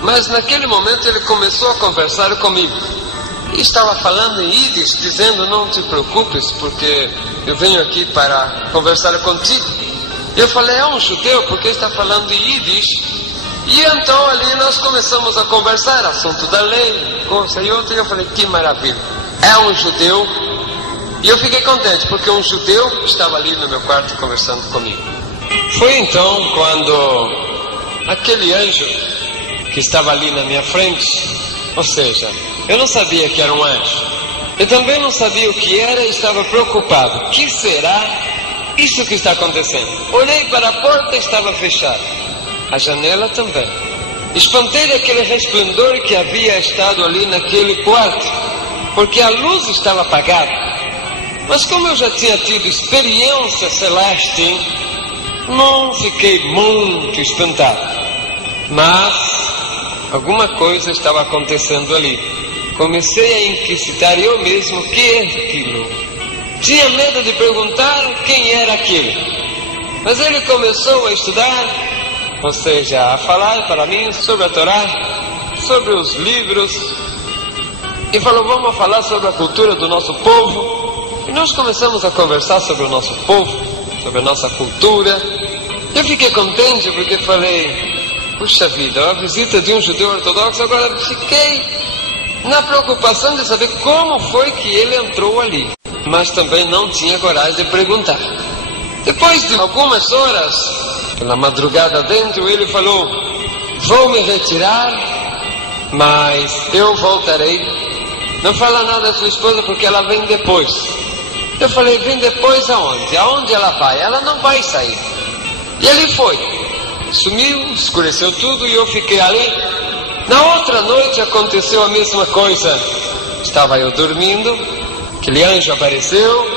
mas naquele momento ele começou a conversar comigo. E estava falando em Yiddish, dizendo: não te preocupes, porque eu venho aqui para conversar contigo. Eu falei: é um judeu, porque está falando em Yiddish. E então ali nós começamos a conversar, assunto da lei, coisa e outra. E eu falei: que maravilha, é um judeu. E eu fiquei contente, porque um judeu estava ali no meu quarto conversando comigo. Foi então quando aquele anjo que estava ali na minha frente, ou seja, eu não sabia que era um anjo, eu também não sabia o que era e estava preocupado. O que será isso que está acontecendo? Olhei para a porta, estava fechada, a janela também. Espantei daquele resplendor que havia estado ali naquele quarto, porque a luz estava apagada. Mas como eu já tinha tido experiência celeste, não fiquei muito espantado. Mas alguma coisa estava acontecendo ali. Comecei a inquisitar eu mesmo: o que é aquilo? Tinha medo de perguntar quem era aquele. Mas ele começou a estudar, ou seja, a falar para mim sobre a Torá, sobre os livros, e falou: vamos falar sobre a cultura do nosso povo. E nós começamos a conversar sobre o nosso povo, sobre a nossa cultura. Eu fiquei contente porque falei: puxa vida, a visita de um judeu ortodoxo. Agora fiquei na preocupação de saber como foi que ele entrou ali, mas também não tinha coragem de perguntar. Depois de algumas horas, pela madrugada dentro, ele falou: vou me retirar, mas eu voltarei. Não fala nada da sua esposa porque ela vem depois. Eu falei: vem depois aonde? Aonde ela vai? Ela não vai sair. E ele foi. Sumiu, escureceu tudo e eu fiquei ali. Na outra noite aconteceu a mesma coisa. Estava eu dormindo, aquele anjo apareceu.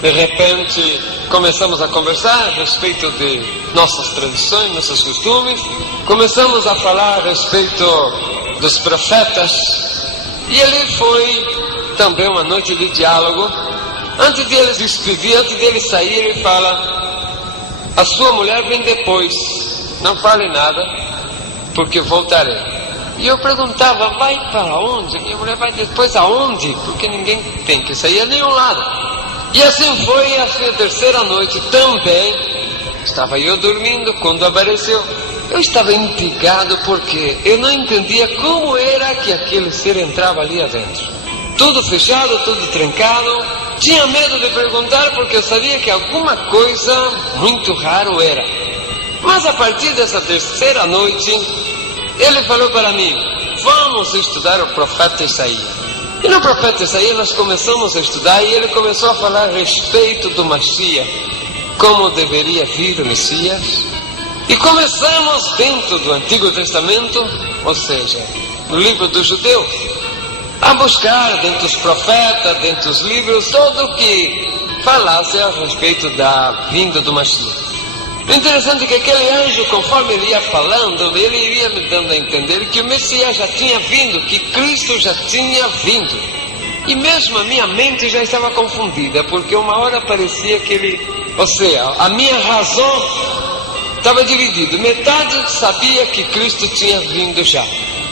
De repente começamos a conversar a respeito de nossas tradições, nossos costumes. Começamos a falar a respeito dos profetas. E ele foi também uma noite de diálogo. Antes de ele se despedir, antes de ele sair, ele fala: a sua mulher vem depois, não fale nada, porque voltarei. E eu perguntava: vai para onde? Minha mulher vai depois aonde? Porque ninguém tem que sair a nenhum lado. E assim foi a terceira noite também. Estava eu dormindo quando apareceu. Eu estava intrigado porque eu não entendia como era que aquele ser entrava ali adentro. Tudo fechado, tudo trancado. Tinha medo de perguntar porque eu sabia que alguma coisa muito raro era. Mas a partir dessa terceira noite, ele falou para mim: vamos estudar o profeta Isaías. E no profeta Isaías nós começamos a estudar e ele começou a falar a respeito do Mashiach, como deveria vir o Messias. E começamos dentro do Antigo Testamento, ou seja, no livro dos judeus, a buscar dentro dos profetas, dentro dos livros, todo o que falasse a respeito da vinda do Mashiach. O interessante é que aquele anjo, conforme ele ia falando, ele ia me dando a entender que o Messias já tinha vindo, que Cristo já tinha vindo. E mesmo a minha mente já estava confundida, porque uma hora parecia que ele, ou seja, a minha razão estava dividida. Metade sabia que Cristo tinha vindo já,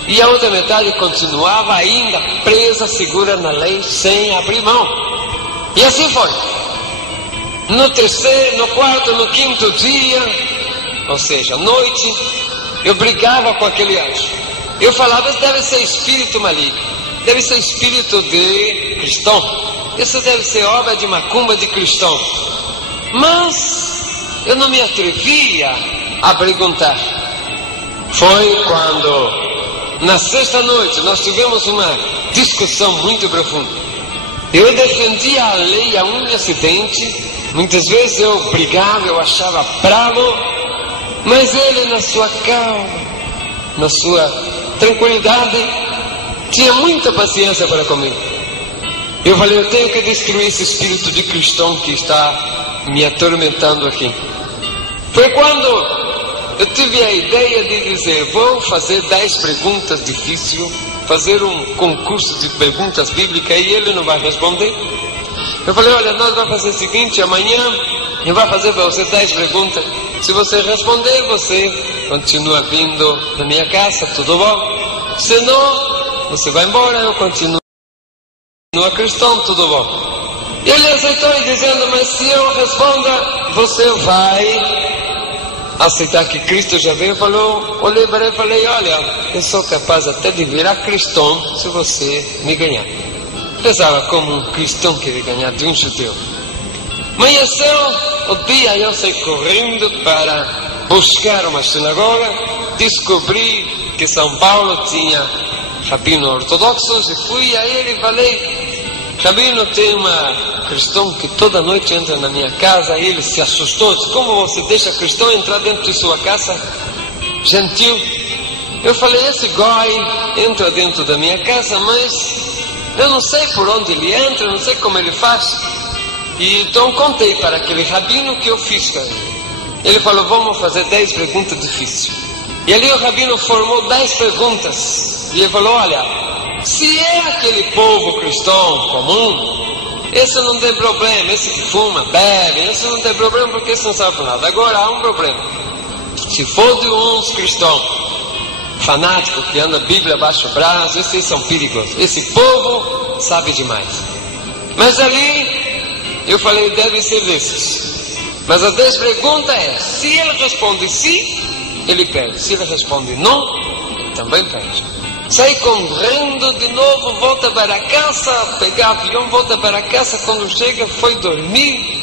e a outra metade continuava ainda presa, segura na lei, sem abrir mão. E assim foi. No terceiro, no quarto, no quinto dia, ou seja, noite, eu brigava com aquele anjo. Eu falava: isso deve ser espírito maligno, deve ser espírito de cristão, isso deve ser obra de macumba de cristão. Mas eu não me atrevia a perguntar. Foi quando, na sexta noite, nós tivemos uma discussão muito profunda. Eu defendia a lei a unha e dente. Muitas vezes eu brigava, eu achava bravo, mas ele, na sua calma, na sua tranquilidade, tinha muita paciência para comigo. Eu falei: eu tenho que destruir esse espírito de cristão que está me atormentando aqui. Foi quando eu tive a ideia de dizer: vou fazer 10 perguntas difíceis, fazer um concurso de perguntas bíblicas, e ele não vai responder. Eu falei: olha, nós vamos fazer o seguinte, amanhã eu vou fazer para você 10 perguntas. Se você responder, você continua vindo na minha casa, tudo bom? Se não, você vai embora, eu continuo cristão, tudo bom? E ele aceitou, dizendo: mas se eu responder, você vai aceitar que Cristo já veio? Olhei para ele e falei: olha, eu sou capaz até de virar cristão se você me ganhar. Pensava como um cristão queria ganhar de um judeu. Amanheceu o dia, eu saí correndo para buscar uma sinagoga. Descobri que São Paulo tinha rabinos ortodoxos e fui a ele e falei: rabino, tem uma cristão que toda noite entra na minha casa. E ele se assustou, disse: como você deixa cristão entrar dentro de sua casa? Gentil. Eu falei: esse goi entra dentro da minha casa, mas eu não sei por onde ele entra, não sei como ele faz. E então contei para aquele rabino que eu fiz para ele. Ele falou: vamos fazer 10 perguntas difíceis. E ali o rabino formou 10 perguntas. E ele falou: olha, se é aquele povo cristão comum, esse não tem problema. Esse que fuma, bebe, esse não tem problema, porque esse não sabe por nada. Agora há um problema. Se for de uns cristãos fanáticos que andam a Bíblia abaixo do braço, esses são perigosos. Esse povo sabe demais. Mas ali eu falei: deve ser desses. Mas as 10 perguntas é: se ele responde sim, ele perde. Se ele responde não, ele também perde. Saí correndo de novo, volta para casa, pegar avião, volta para casa. Quando chega, foi dormir.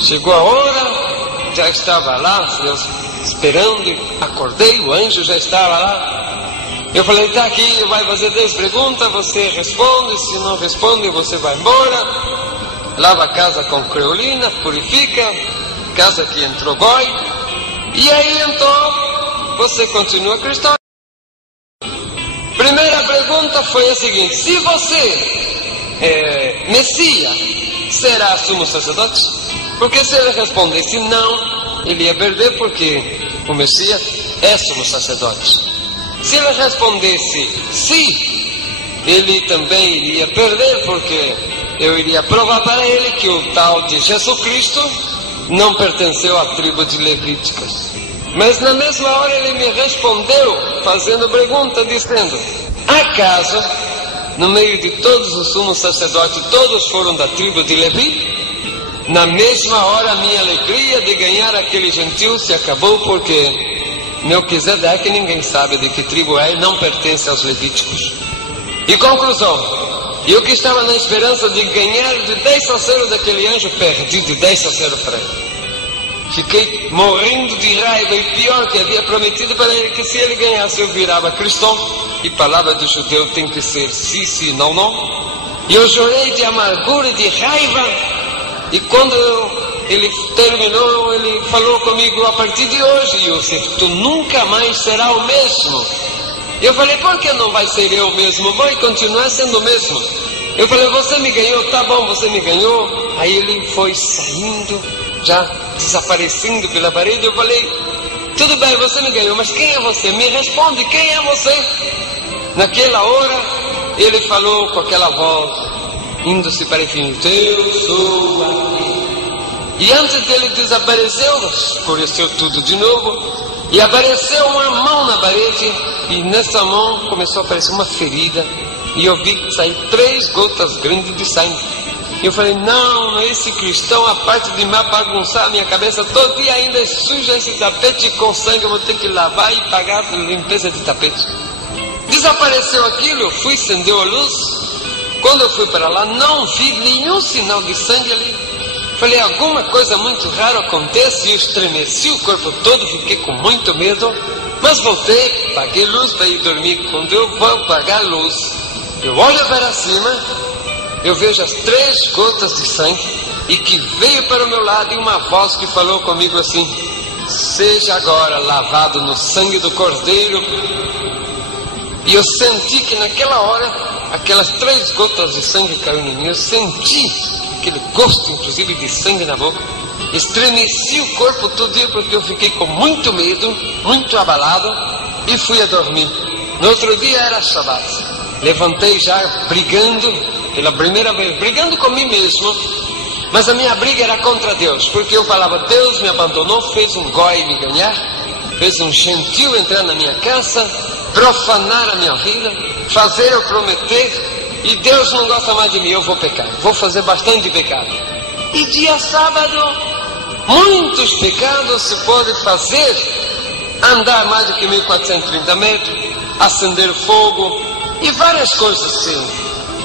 Chegou a hora, já estava lá, eu esperando, acordei, o anjo já estava lá. Eu falei: está aqui, vai fazer 10 perguntas, você responde, se não responde, você vai embora. Lava a casa com creolina, purifica, casa que entrou goi. E aí então, você continua cristão. Primeira pergunta foi a seguinte: se você é Messias, será sumo sacerdote? Porque se ele respondesse não, ele ia perder, porque o Messias é sumo sacerdote. Se ele respondesse sim, ele também iria perder, porque eu iria provar para ele que o tal de Jesus Cristo não pertenceu à tribo de Levíticos. Mas na mesma hora ele me respondeu, fazendo pergunta, dizendo: acaso, no meio de todos os sumos sacerdotes, todos foram da tribo de Levi? Na mesma hora a minha alegria de ganhar aquele gentil se acabou, porque Melquisedeque ninguém sabe de que tribo é e não pertence aos levíticos. E conclusão, eu que estava na esperança de ganhar de 10 a 0 daquele anjo, perdi de 10 a 0 para ele. Fiquei morrendo de raiva e pior, que havia prometido para ele que se ele ganhasse eu virava cristão. E palavra do judeu tem que ser sim, sim, não, não. E eu chorei de amargura e de raiva. E quando ele terminou, ele falou comigo: a partir de hoje, Yosef, tu nunca mais será o mesmo. Eu falei: por que não vai ser eu mesmo? Vai continuar sendo o mesmo. Eu falei: você me ganhou, tá bom, você me ganhou. Aí ele foi saindo, já desaparecendo pela parede. Eu falei: tudo bem, você me ganhou, mas quem é você? Me responde, quem é você? Naquela hora ele falou com aquela voz, indo-se para o infinito: eu sou aqui. E antes dele desapareceu, escureceu tudo de novo, e apareceu uma mão na parede, e nessa mão começou a aparecer uma ferida, e eu vi sair 3 gotas grandes de sangue. E eu falei: não, esse cristão, a parte de me bagunçar a minha cabeça, todo dia ainda suja esse tapete com sangue, eu vou ter que lavar e pagar a limpeza de tapete. Desapareceu aquilo, eu fui, acendeu a luz. Quando eu fui para lá, não vi nenhum sinal de sangue ali. Falei: alguma coisa muito rara acontece. E eu estremeci o corpo todo, fiquei com muito medo. Mas voltei, paguei luz para ir dormir. Quando eu vou pagar a luz, eu olho para cima, eu vejo as 3 gotas de sangue, e que veio para o meu lado, e uma voz que falou comigo assim: seja agora lavado no sangue do Cordeiro. E eu senti que naquela hora, aquelas 3 gotas de sangue caíram em mim. Eu senti aquele gosto, inclusive, de sangue na boca. Estremeci o corpo todo dia, porque eu fiquei com muito medo, muito abalado, e fui a dormir. No outro dia era Shabbat. Levantei já brigando, pela primeira vez, brigando com mim mesmo. Mas a minha briga era contra Deus, porque eu falava: Deus me abandonou, fez um goi me ganhar, fez um gentil entrar na minha casa, profanar a minha vida, fazer eu prometer, e Deus não gosta mais de mim, eu vou pecar, vou fazer bastante pecado. E dia sábado, muitos pecados se podem fazer: andar mais do que 1430 metros, acender fogo e várias coisas assim.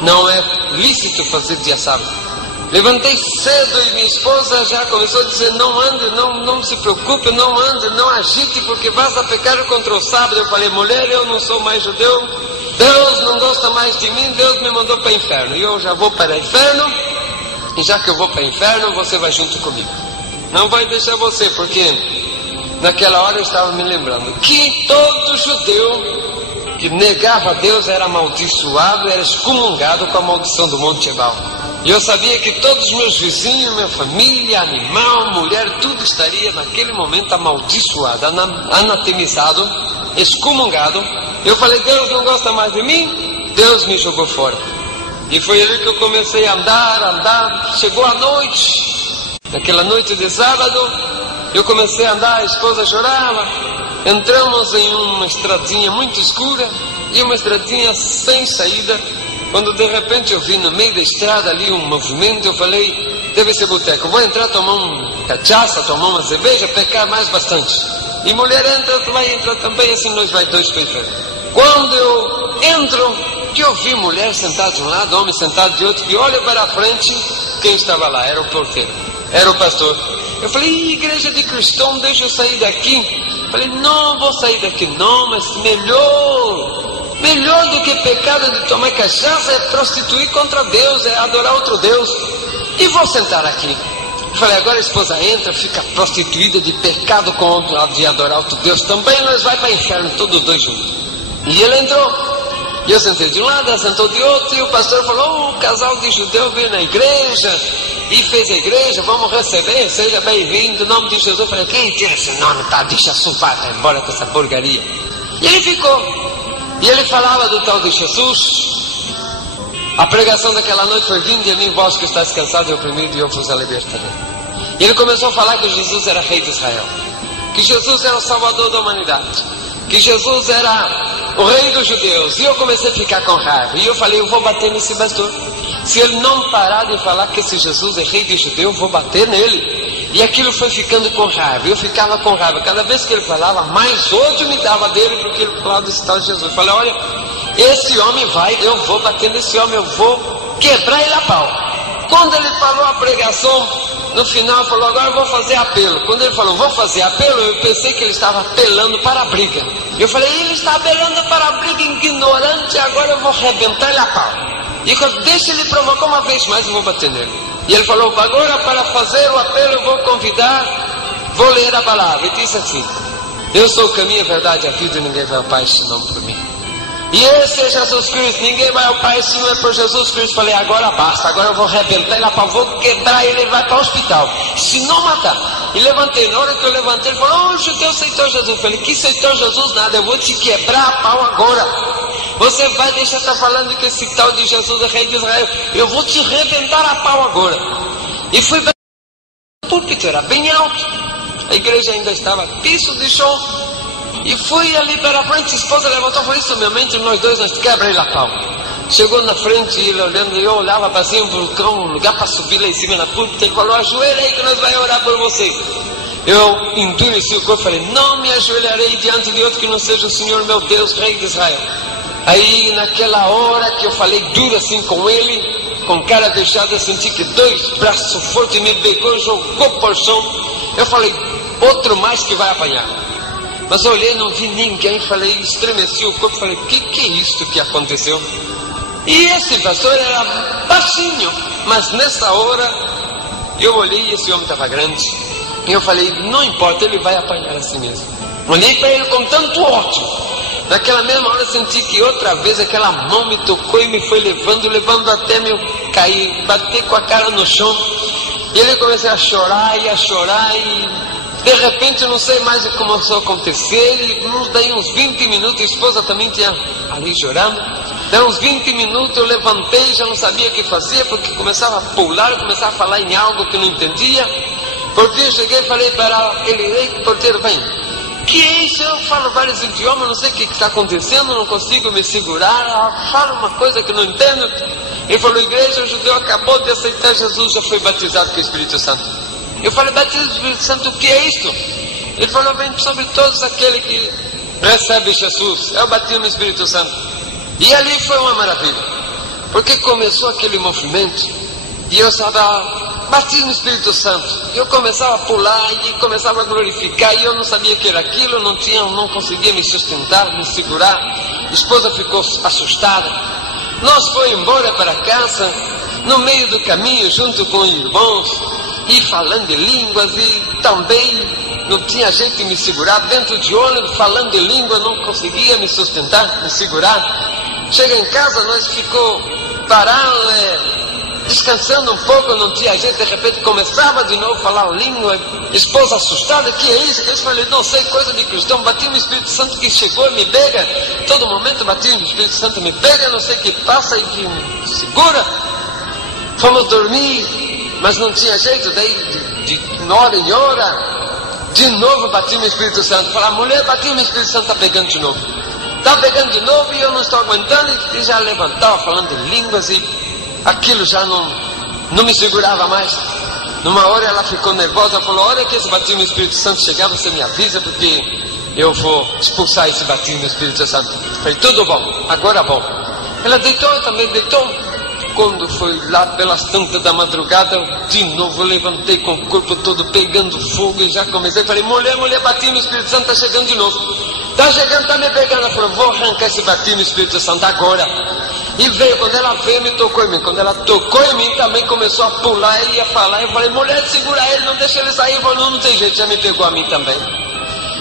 Não é lícito fazer dia sábado. Levantei cedo e minha esposa já começou a dizer: não ande, não se preocupe, não ande, não agite, porque vas a pecar contra o sábado. Eu falei: mulher, eu não sou mais judeu, Deus não gosta mais de mim, Deus me mandou para o inferno, e eu já vou para o inferno, e já que eu vou para o inferno, você vai junto comigo. Não vai deixar você, porque naquela hora eu estava me lembrando que todo judeu que negava a Deus era amaldiçoado, era excomungado com a maldição do Monte Ebal. E eu sabia que todos os meus vizinhos, minha família, animal, mulher, tudo estaria naquele momento amaldiçoado, anatemizado, excomungado. Eu falei: Deus não gosta mais de mim, Deus me jogou fora. E foi ali que eu comecei a andar. Chegou a noite, naquela noite de sábado, eu comecei a andar, a esposa chorava. Entramos em uma estradinha muito escura, e uma estradinha sem saída. Quando de repente eu vi no meio da estrada ali um movimento, eu falei: deve ser boteco, vou entrar, tomar cachaça, tomar uma cerveja, pecar mais bastante. E mulher entra, tu vai entrar também, assim nós vai dois para o inferno. Quando eu entro, que eu vi mulher sentada de um lado, homem sentado de outro, que olha para a frente, quem estava lá? Era o porteiro, era o pastor. Eu falei: igreja de cristão, deixa eu sair daqui. Falei: não vou sair daqui não, mas melhor do que pecado de tomar cachaça é prostituir contra Deus, é adorar outro Deus. E vou sentar aqui. Falei: agora a esposa entra, fica prostituída de pecado de adorar outro Deus, também nós vai para o inferno, todos dois juntos. E ele entrou. E eu sentei de um lado, ela sentou de outro, e o pastor falou: o casal de judeu veio na igreja e fez a igreja, vamos receber, seja bem-vindo, em nome de Jesus. Eu falei: quem tira esse nome, tá? Deixa vai embora com essa porcaria. E ele ficou. E ele falava do tal de Jesus. A pregação daquela noite foi: vinde a mim, vós que estáis cansados e oprimidos, e eu vos libertarei. E ele começou a falar que Jesus era rei de Israel, que Jesus era o salvador da humanidade, que Jesus era o rei dos judeus. E eu comecei a ficar com raiva. E eu falei: eu vou bater nesse pastor. Se ele não parar de falar que esse Jesus é rei de judeu, eu vou bater nele. E aquilo foi ficando com raiva. Eu ficava com raiva. Cada vez que ele falava, mais ódio me dava dele, porque ele falava desse tal de Jesus. Eu falei, olha, esse homem vai, eu vou bater nesse homem, eu vou quebrar ele a pau. Quando ele falou a pregação, no final ele falou, agora eu vou fazer apelo. Quando ele falou, vou fazer apelo, eu pensei que ele estava apelando para a briga. Eu falei, ele está apelando para a briga, ignorante, agora eu vou arrebentar ele a pau. E deixa ele provocar uma vez mais, eu vou bater nele. E ele falou, agora para fazer o apelo eu vou convidar, vou ler a palavra. E disse assim, eu sou o caminho, a verdade e a vida, e ninguém vai ao Pai senão por mim. E esse é Jesus Cristo, ninguém vai ao Pai se não é por Jesus Cristo. Falei, agora basta, agora eu vou arrebentar ele, vou quebrar ele, ele vai para o hospital, se não matar. E levantei, na hora que eu levantei, ele falou, oh, o judeu aceitou Jesus. Falei, que aceitou Jesus nada, eu vou te quebrar a pau agora. Você vai deixar de estar falando que esse tal de Jesus é rei de Israel, eu vou te arrebentar a pau agora. E fui bem, o púlpito era bem alto, a igreja ainda estava piso de chão. E fui ali para a frente, a esposa levantou e falou, isso meu mente, nós dois, nós quebra ele a pau. Chegou na frente, ele olhando, eu olhava para cima, um vulcão, um lugar para subir lá em cima na púlpita. Ele falou, ajoelha aí que nós vamos orar por você. Eu endureci o corpo e falei, não me ajoelharei diante de outro que não seja o Senhor meu Deus, Rei de Israel. Aí naquela hora que eu falei duro assim com ele, com cara fechada, eu senti que dois braços fortes me pegou, jogou por chão. Eu falei, outro mais que vai apanhar. Mas eu olhei, não vi ninguém, falei, estremeci o corpo, falei, que é isto que aconteceu? E esse pastor era baixinho, mas nessa hora eu olhei e esse homem estava grande. E eu falei, não importa, ele vai apanhar assim mesmo. Olhei para ele com tanto ódio. Naquela mesma hora eu senti que outra vez aquela mão me tocou e me foi levando até me cair, bater com a cara no chão. E ele começou a chorar e de repente eu não sei mais o que começou a acontecer. E daí uns 20 minutos, a esposa também tinha ali chorando. Daí uns 20 minutos eu levantei, já não sabia o que fazer, porque começava a pular, começava a falar em algo que não entendia. Porque eu cheguei e falei para ele, ei, porteiro, vem. Que é isso? Eu falo vários idiomas, não sei o que está acontecendo, não consigo me segurar, falo uma coisa que não entendo. Ele falou, igreja, o judeu acabou de aceitar Jesus, já foi batizado com o Espírito Santo. Eu falei, batismo do Espírito Santo, o que é isto? Ele falou, vem sobre todos aqueles que recebem Jesus, é o batismo do Espírito Santo. E ali foi uma maravilha, porque começou aquele movimento, e eu estava, batismo do Espírito Santo, eu começava a pular, e começava a glorificar, e eu não sabia o que era aquilo, não conseguia me sustentar, me segurar. A esposa ficou assustada. Nós fomos embora para casa, no meio do caminho, junto com os irmãos, e falando de línguas, e também não tinha jeito de me segurar, dentro de ônibus, falando de língua, não conseguia me sustentar, me segurar. Chega em casa, nós ficou parando, descansando um pouco, não tinha jeito, de repente começava de novo a falar língua, esposa assustada, que é isso? Eu falei, não sei, coisa de cristão, bati no Espírito Santo que chegou, me pega, todo momento bati no Espírito Santo, me pega, não sei o que passa e que me segura. Fomos dormir, mas não tinha jeito, daí de hora em hora, de novo bati no Espírito Santo. Falei, a mulher bateu no Espírito Santo, está pegando de novo. Está pegando de novo e eu não estou aguentando, e já levantava falando em línguas e aquilo já não me segurava mais. Numa hora ela ficou nervosa, falou, a hora que esse batismo no Espírito Santo chegar, você me avisa, porque eu vou expulsar esse batismo no Espírito Santo. Falei, tudo bom, agora bom. Ela deitou, eu também deitou. Quando foi lá pelas tantas da madrugada, de novo eu levantei com o corpo todo pegando fogo e já comecei, falei, mulher, batismo no Espírito Santo, está chegando de novo. Está chegando, está me pegando. Ela falou, vou arrancar esse batismo no Espírito Santo agora. E veio, quando ela veio, me tocou em mim. Quando ela tocou em mim, também começou a pular e a falar. Eu falei, mulher, segura ele, não deixa ele sair. Eu falei, não tem jeito, já me pegou a mim também.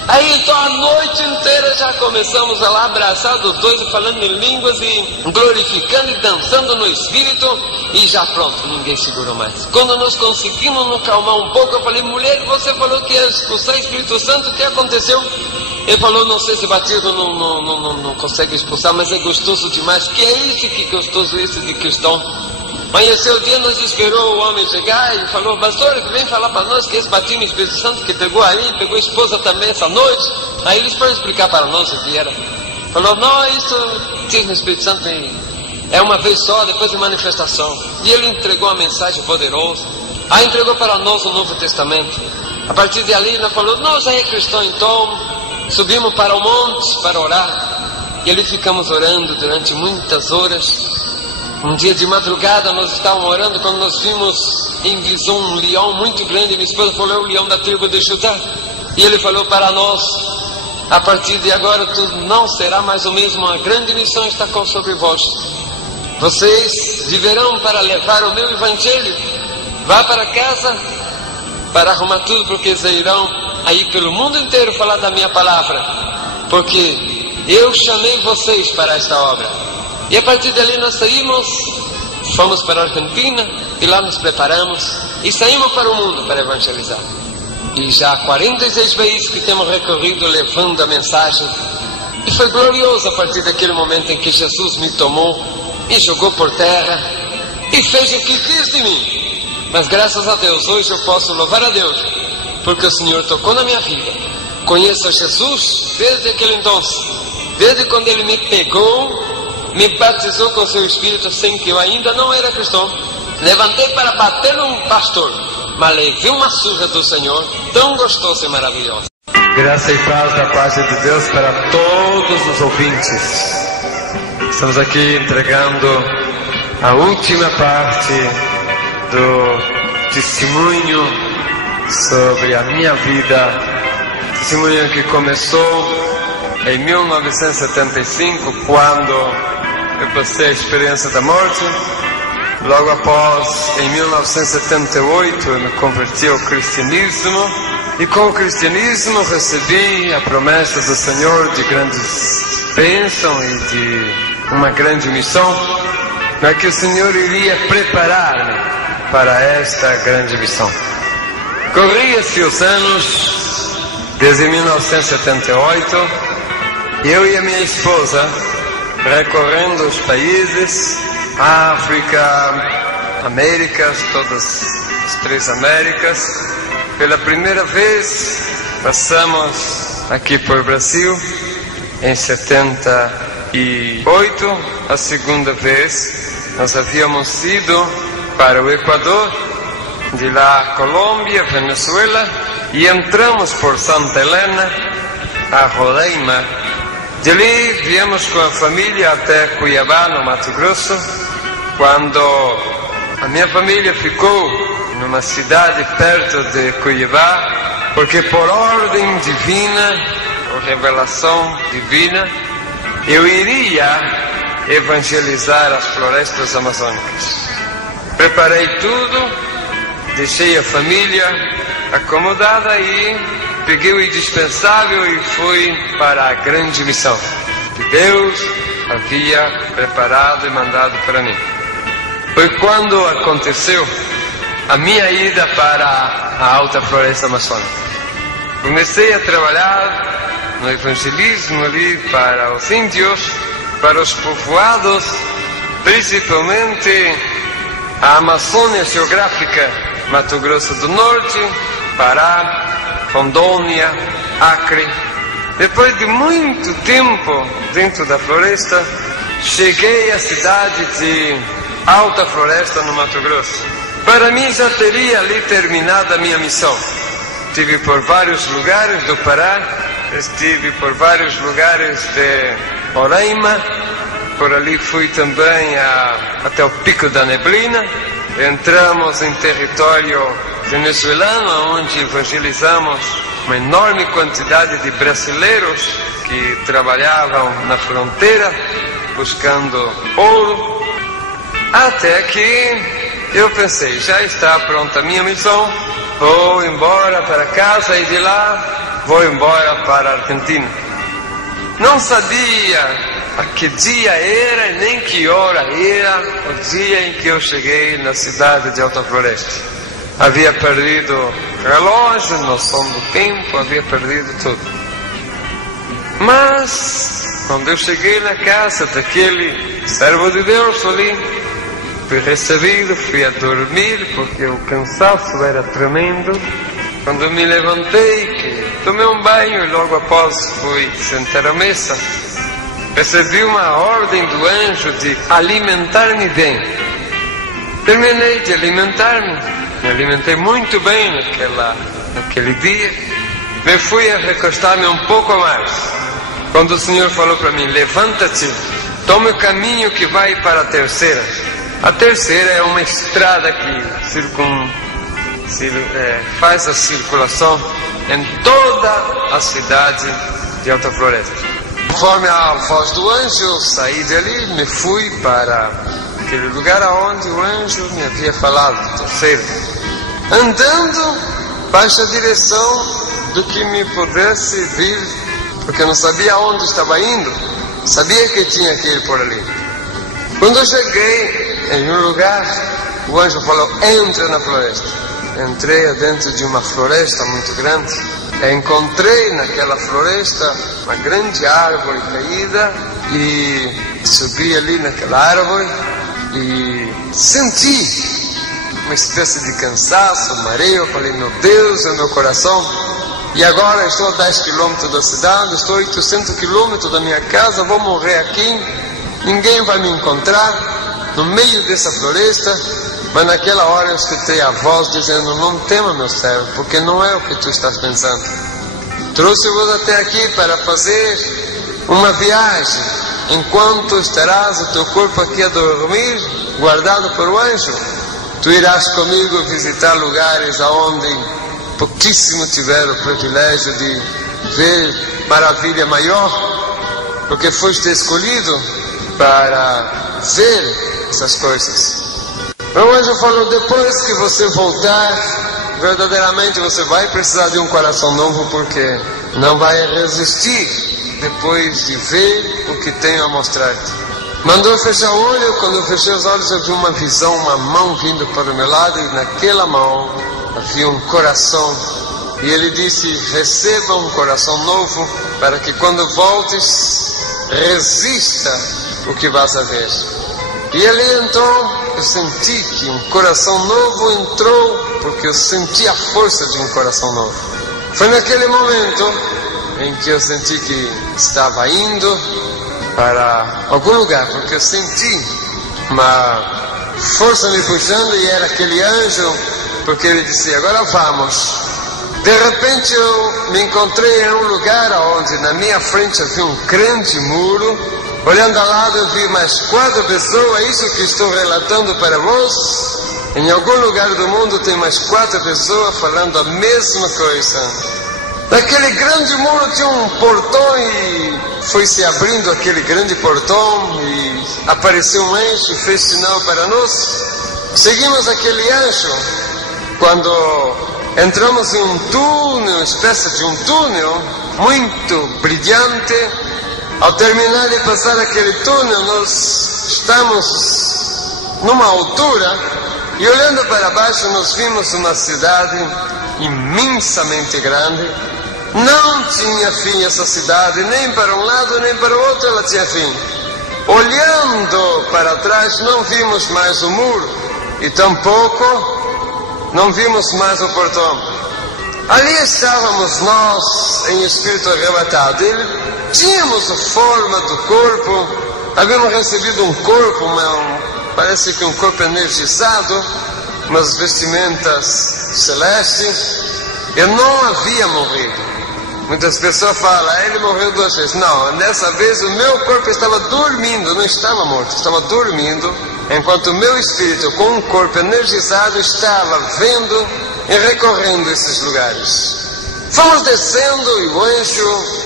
Aí então a noite inteira já começamos a lá abraçados os dois e falando em línguas e glorificando e dançando no Espírito, e já pronto, ninguém segurou mais. Quando nós conseguimos nos calmar um pouco, eu falei, mulher, você falou que ia expulsar o Espírito Santo, o que aconteceu? Ele falou, não sei se batismo não consegue expulsar, mas é gostoso demais. Que é isso, que gostoso esse de cristão. Amanheceu o dia, nós esperou o homem chegar e falou, pastor, vem falar para nós que esse batismo no Espírito Santo que pegou aí, pegou a esposa também essa noite. Aí eles foram explicar para nós o que era. Falou, não, isso batismo no Espírito Santo é uma vez só, depois de manifestação. E ele entregou uma mensagem poderosa. Aí entregou para nós o Novo Testamento. A partir de ali, ele falou: nós aí cristãos, então, subimos para o monte para orar. E ali ficamos orando durante muitas horas. Um dia de madrugada nós estávamos orando quando nós vimos em visão um leão muito grande. Minha esposa falou: é o leão da tribo de Judá. E ele falou para nós: a partir de agora tudo não será mais o mesmo. A grande missão está sobre vós. Vocês viverão para levar o meu evangelho. Vá para casa para arrumar tudo, porque eles irão aí pelo mundo inteiro falar da minha palavra, porque eu chamei vocês para esta obra. E a partir dali nós saímos, fomos para a Argentina e lá nos preparamos e saímos para o mundo para evangelizar. E já há 46 vezes que temos recorrido levando a mensagem. E foi glorioso a partir daquele momento em que Jesus me tomou, me jogou por terra e fez o que quis de mim. Mas graças a Deus, hoje eu posso louvar a Deus, porque o Senhor tocou na minha vida. Conheço a Jesus desde aquele então, desde quando Ele me pegou, me batizou com seu Espírito, sem que eu ainda não era cristão. Levantei para bater num pastor, mas levei uma surra do Senhor, tão gostosa e maravilhosa. Graça e paz da parte de Deus para todos os ouvintes. Estamos aqui entregando a última parte do testemunho sobre a minha vida, testemunho que começou em 1975, quando eu passei a experiência da morte. Logo após, em 1978, eu me converti ao cristianismo, e com o cristianismo recebi a promessa do Senhor de grandes bênçãos e de uma grande missão, na que o Senhor iria preparar-me para esta grande missão. Corria-se os anos, desde 1978, eu e a minha esposa recorrendo os países, África, Américas, todas as 3 Américas. Pela primeira vez passamos aqui por Brasil em 78. A segunda vez nós havíamos ido para o Equador, de lá Colômbia, Venezuela, e entramos por Santa Helena, a Roraima. De ali viemos com a família até Cuiabá, no Mato Grosso. Quando a minha família ficou numa cidade perto de Cuiabá, porque por ordem divina, por revelação divina, eu iria evangelizar as florestas amazônicas. Preparei tudo, deixei a família acomodada e peguei o indispensável e fui para a grande missão que Deus havia preparado e mandado para mim. Foi quando aconteceu a minha ida para a Alta Floresta Amazônica. Comecei a trabalhar no evangelismo ali para os índios, para os povoados, principalmente a Amazônia geográfica, Mato Grosso do Norte, Pará, Rondônia, Acre. Depois de muito tempo dentro da floresta, cheguei à cidade de Alta Floresta, no Mato Grosso. Para mim já teria ali terminado a minha missão. Estive por vários lugares do Pará, estive por vários lugares de Roraima, por ali fui também até o Pico da Neblina. Entramos em território venezuelano, onde evangelizamos uma enorme quantidade de brasileiros que trabalhavam na fronteira buscando ouro. Até que eu pensei, já está pronta a minha missão, vou embora para casa e de lá vou embora para a Argentina. Não sabia a que dia era e nem que hora era o dia em que eu cheguei na cidade de Alta Floresta. Havia perdido o relógio, noção do tempo, havia perdido tudo. Mas, quando eu cheguei na casa daquele servo de Deus ali, fui recebido, fui a dormir, porque o cansaço era tremendo. Quando me levantei, tomei um banho e logo após fui sentar à mesa, recebi uma ordem do anjo de alimentar-me bem. Terminei de alimentar-me me alimentei muito bem naquele dia. Me fui a recostar-me um pouco mais, quando o Senhor falou para mim: levanta-te, tome o caminho que vai para a terceira. A terceira é uma estrada que faz a circulação em toda a cidade de Alta Floresta. Conforme a voz do anjo, eu saí dali, me fui para aquele lugar aonde o anjo me havia falado, terceiro, andando para a direção do que me pudesse vir, porque eu não sabia aonde estava indo, sabia que tinha que ir por ali. Quando eu cheguei em um lugar, o anjo falou: entra na floresta. Entrei dentro de uma floresta muito grande. Encontrei naquela floresta uma grande árvore caída e subi ali naquela árvore e senti uma espécie de cansaço, mareo. Eu falei: meu Deus, é meu coração. E agora estou a 10 quilômetros da cidade, estou a 800 quilômetros da minha casa, vou morrer aqui, ninguém vai me encontrar no meio dessa floresta. Mas naquela hora eu escutei a voz dizendo: não tema, meu servo, porque não é o que tu estás pensando. Trouxe-vos até aqui para fazer uma viagem, enquanto estarás o teu corpo aqui a dormir, guardado por o anjo. Tu irás comigo visitar lugares aonde pouquíssimo tiveram o privilégio de ver maravilha maior, porque foste escolhido para ver essas coisas. O anjo falou: depois que você voltar, verdadeiramente você vai precisar de um coração novo, porque não vai resistir depois de ver o que tenho a mostrar-te. Mandou fechar o olho. Quando eu fechei os olhos, eu vi uma visão, uma mão vindo para o meu lado, e naquela mão havia um coração. E ele disse: receba um coração novo, para que quando voltes, resista o que vas a ver. E ali então eu senti que um coração novo entrou, porque eu senti a força de um coração novo. Foi naquele momento em que eu senti que estava indo para algum lugar, porque eu senti uma força me puxando, e era aquele anjo, porque ele disse: agora vamos. De repente eu me encontrei em um lugar onde na minha frente havia um grande muro. Olhando ao lado, eu vi mais 4 pessoas. Isso que estou relatando para vós, em algum lugar do mundo tem mais 4 pessoas falando a mesma coisa. Naquele grande muro tinha um portão, e foi se abrindo aquele grande portão, e apareceu um anjo, fez sinal para nós. Seguimos aquele anjo. Quando entramos em um túnel, uma espécie de um túnel muito brilhante. Ao terminar de passar aquele túnel, nós estamos numa altura, e olhando para baixo nós vimos uma cidade imensamente grande. Não tinha fim essa cidade, nem para um lado nem para o outro ela tinha fim. Olhando para trás, não vimos mais o muro, e tampouco não vimos mais o portão. Ali estávamos nós em espírito arrebatado. Tínhamos a forma do corpo, havíamos recebido um corpo, parece que um corpo energizado, umas vestimentas celestes. Eu não havia morrido. Muitas pessoas falam: ele morreu 2 vezes. Não, dessa vez o meu corpo estava dormindo, não estava morto, estava dormindo, enquanto o meu espírito, com um corpo energizado, estava vendo e recorrendo esses lugares. Fomos descendo, e o anjo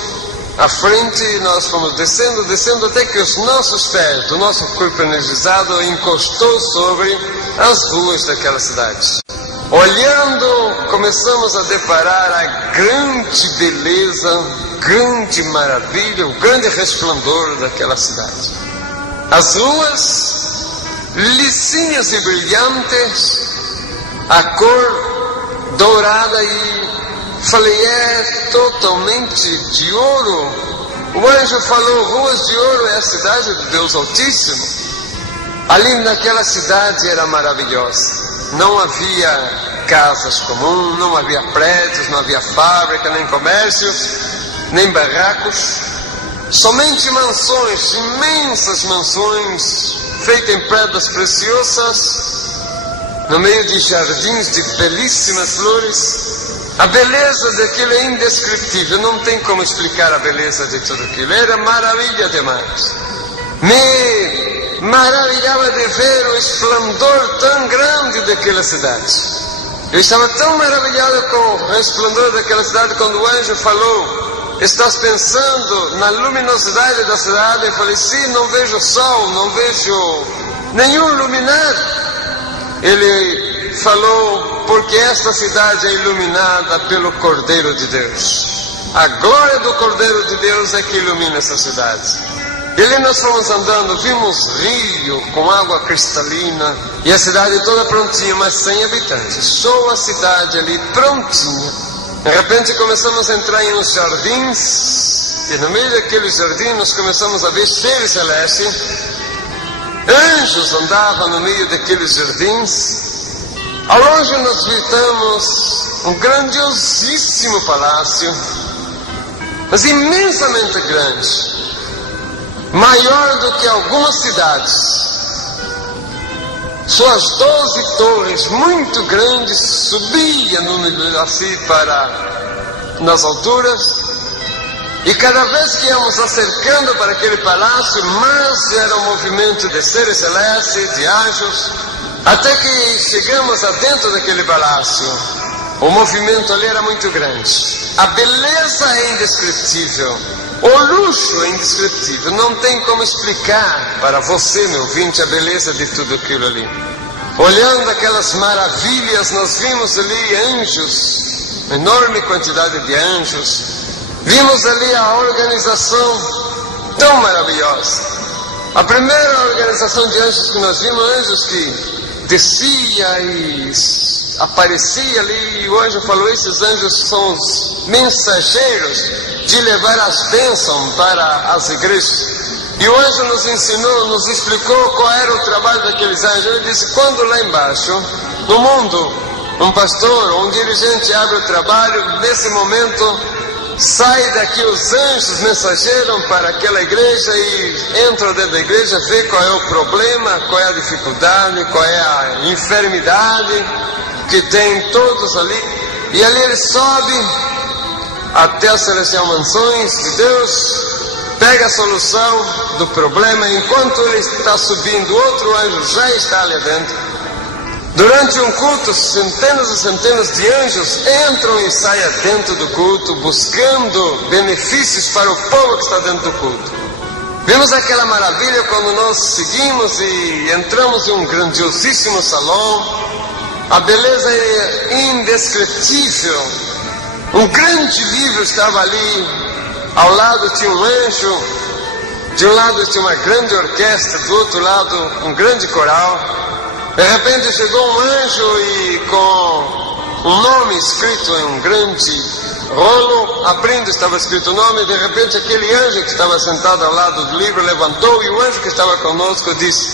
à frente, nós fomos descendo até que os nossos pés, do nosso corpo energizado, encostou sobre as ruas daquela cidade. Olhando, começamos a deparar a grande beleza, grande maravilha, o grande resplandor daquela cidade. As ruas lisinhas e brilhantes, a cor dourada, e falei: é totalmente de ouro. O anjo falou: ruas de ouro é a cidade de Deus Altíssimo. Ali naquela cidade era maravilhosa. Não havia casas comuns, não havia prédios, não havia fábrica, nem comércio, nem barracos. Somente mansões, imensas mansões, feitas em pedras preciosas, no meio de jardins de belíssimas flores. A beleza daquilo é indescritível, não tem como explicar a beleza de tudo aquilo. Era maravilha demais. Me maravilhava de ver o esplendor tão grande daquela cidade. Eu estava tão maravilhado com o esplendor daquela cidade quando o anjo falou: estás pensando na luminosidade da cidade? Eu falei: sim, não vejo sol, não vejo nenhum luminar. Ele falou: porque esta cidade é iluminada pelo Cordeiro de Deus. A glória do Cordeiro de Deus é que ilumina essa cidade. E ali nós fomos andando, vimos rio com água cristalina e a cidade toda prontinha, mas sem habitantes. Só a cidade ali prontinha. De repente começamos a entrar em uns jardins e no meio daqueles jardins nós começamos a ver seres celestes. Anjos andavam no meio daqueles jardins. Ao longe nós visitamos um grandiosíssimo palácio, mas imensamente grande, maior do que algumas cidades. Suas 12 torres muito grandes subiam assim nas alturas, e cada vez que íamos acercando para aquele palácio, mais era um movimento de seres celestes, de anjos, até que chegamos adentro daquele palácio. O movimento ali era muito grande. A beleza é indescritível. O luxo é indescritível. Não tem como explicar para você, meu ouvinte, a beleza de tudo aquilo ali. Olhando aquelas maravilhas, nós vimos ali anjos, uma enorme quantidade de anjos. Vimos ali a organização tão maravilhosa. A primeira organização de anjos que nós vimos, anjos que descia e aparecia ali, e o anjo falou: esses anjos são os mensageiros de levar as bênçãos para as igrejas. E o anjo nos ensinou, nos explicou qual era o trabalho daqueles anjos. Ele disse: quando lá embaixo, no mundo, um pastor ou um dirigente abre o trabalho, nesse momento sai daqui os anjos mensageiros para aquela igreja e entram dentro da igreja, vê qual é o problema, qual é a dificuldade, qual é a enfermidade que tem todos ali, e ali ele sobe até as celestiais mansões de Deus, pega a solução do problema. Enquanto ele está subindo, outro anjo já está ali dentro. Durante um culto, centenas e centenas de anjos entram e saem dentro do culto, buscando benefícios para o povo que está dentro do culto. Vimos aquela maravilha quando nós seguimos e entramos em um grandiosíssimo salão. A beleza é indescritível. Um grande livro estava ali, ao lado tinha um anjo, de um lado tinha uma grande orquestra, do outro lado um grande coral. De repente chegou um anjo e com um nome escrito em um grande rolo, abrindo estava escrito o nome. De repente aquele anjo que estava sentado ao lado do livro levantou, e o anjo que estava conosco disse: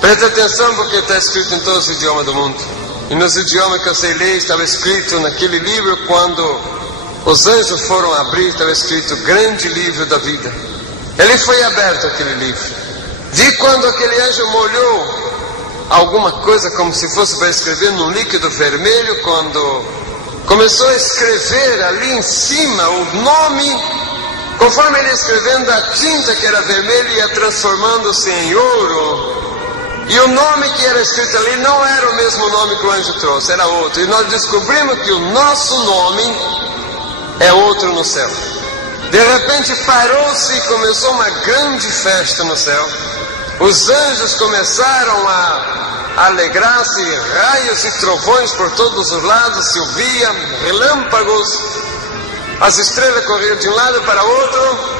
preste atenção, porque está escrito em todos os idiomas do mundo. E nos idiomas que eu sei ler estava escrito naquele livro. Quando os anjos foram abrir, estava escrito: grande livro da vida. Ele foi aberto, aquele livro. Vi quando aquele anjo molhou alguma coisa como se fosse para escrever num líquido vermelho. Quando começou a escrever ali em cima o nome, conforme ele ia escrevendo, a tinta que era vermelha ia transformando-se em ouro. E o nome que era escrito ali não era o mesmo nome que o anjo trouxe, era outro. E nós descobrimos que o nosso nome é outro no céu. De repente parou-se e começou uma grande festa no céu. Os anjos começaram a alegrar-se, raios e trovões por todos os lados se ouviam, relâmpagos, as estrelas corriam de um lado para outro.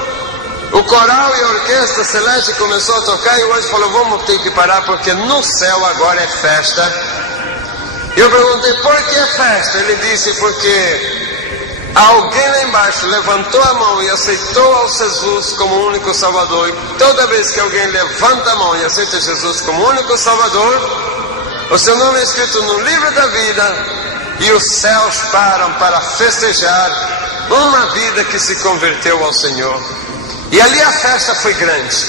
O coral e a orquestra celeste começou a tocar, e o anjo falou: vamos ter que parar, porque no céu agora é festa. Eu perguntei: por que é festa? Ele disse: porque alguém lá embaixo levantou a mão e aceitou ao Jesus como o único Salvador. E toda vez que alguém levanta a mão e aceita Jesus como o único Salvador, o seu nome é escrito no livro da vida, e os céus param para festejar uma vida que se converteu ao Senhor. E ali a festa foi grande,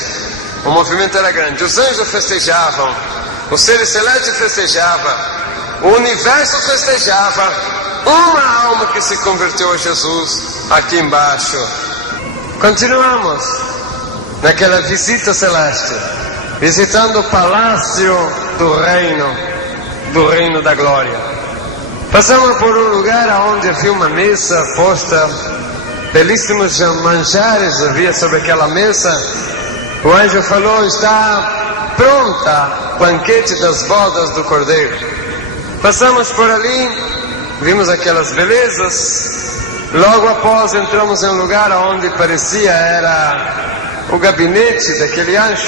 o movimento era grande, os anjos festejavam, Os seres celestes festejavam, o universo festejava, uma alma que se converteu a Jesus aqui embaixo. Continuamos naquela visita celeste, visitando o palácio do reino da glória. Passamos por um lugar onde havia uma mesa posta, belíssimos manjares havia sobre aquela mesa. O anjo falou: está pronta o banquete das bodas do Cordeiro. Passamos por ali, vimos aquelas belezas. Logo após entramos em um lugar onde parecia era o gabinete daquele anjo.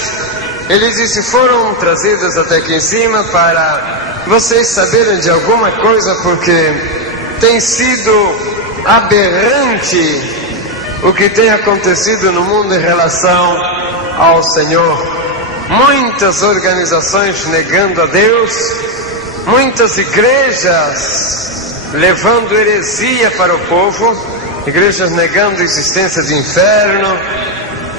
Ele disse: foram trazidos até aqui em cima para vocês saberem de alguma coisa, porque tem sido aberrante o que tem acontecido no mundo em relação ao Senhor. Muitas organizações negando a Deus, muitas igrejas levando heresia para o povo, igrejas negando a existência de inferno,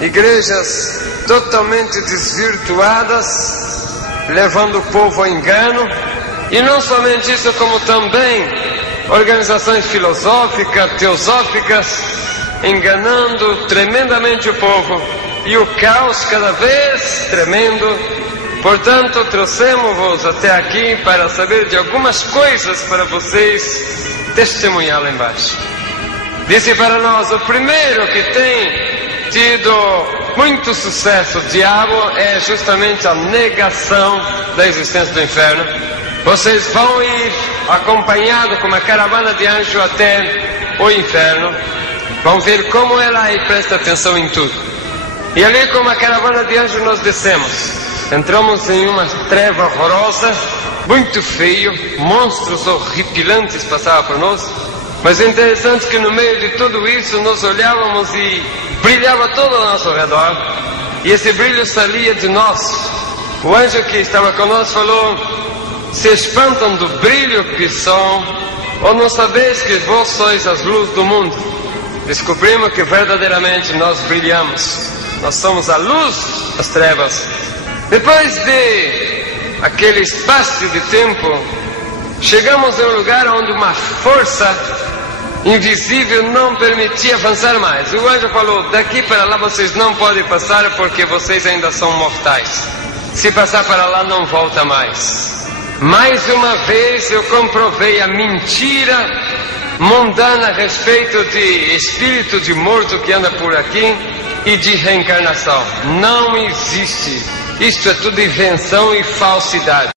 igrejas totalmente desvirtuadas, levando o povo ao engano. E não somente isso, como também organizações filosóficas, teosóficas, enganando tremendamente o povo, e o caos cada vez tremendo. Portanto, trouxemos-vos até aqui para saber de algumas coisas para vocês testemunhar lá embaixo. Disse para nós: o primeiro que tem tido muito sucesso, o diabo, é justamente a negação da existência do inferno. Vocês vão ir acompanhado com uma caravana de anjos até o inferno, vão ver como é lá e presta atenção em tudo. E ali, com uma caravana de anjos, nós descemos. Entramos em uma treva horrorosa, muito feio, monstros horripilantes passavam por nós. Mas é interessante que no meio de tudo isso nós olhávamos e brilhava todo ao nosso redor, e esse brilho saía de nós. O anjo que estava conosco falou: se espantam do brilho que são, ou não sabeis que vós sois as luzes do mundo? Descobrimos que verdadeiramente nós brilhamos, nós somos a luz das trevas. Depois de aquele espaço de tempo, chegamos a um lugar onde uma força invisível não permitia avançar mais. O anjo falou: daqui para lá vocês não podem passar, porque vocês ainda são mortais. Se passar para lá, não volta mais. Mais uma vez eu comprovei a mentira mundana a respeito de espírito de morto que anda por aqui e de reencarnação. Não existe. Isto é tudo invenção e falsidade.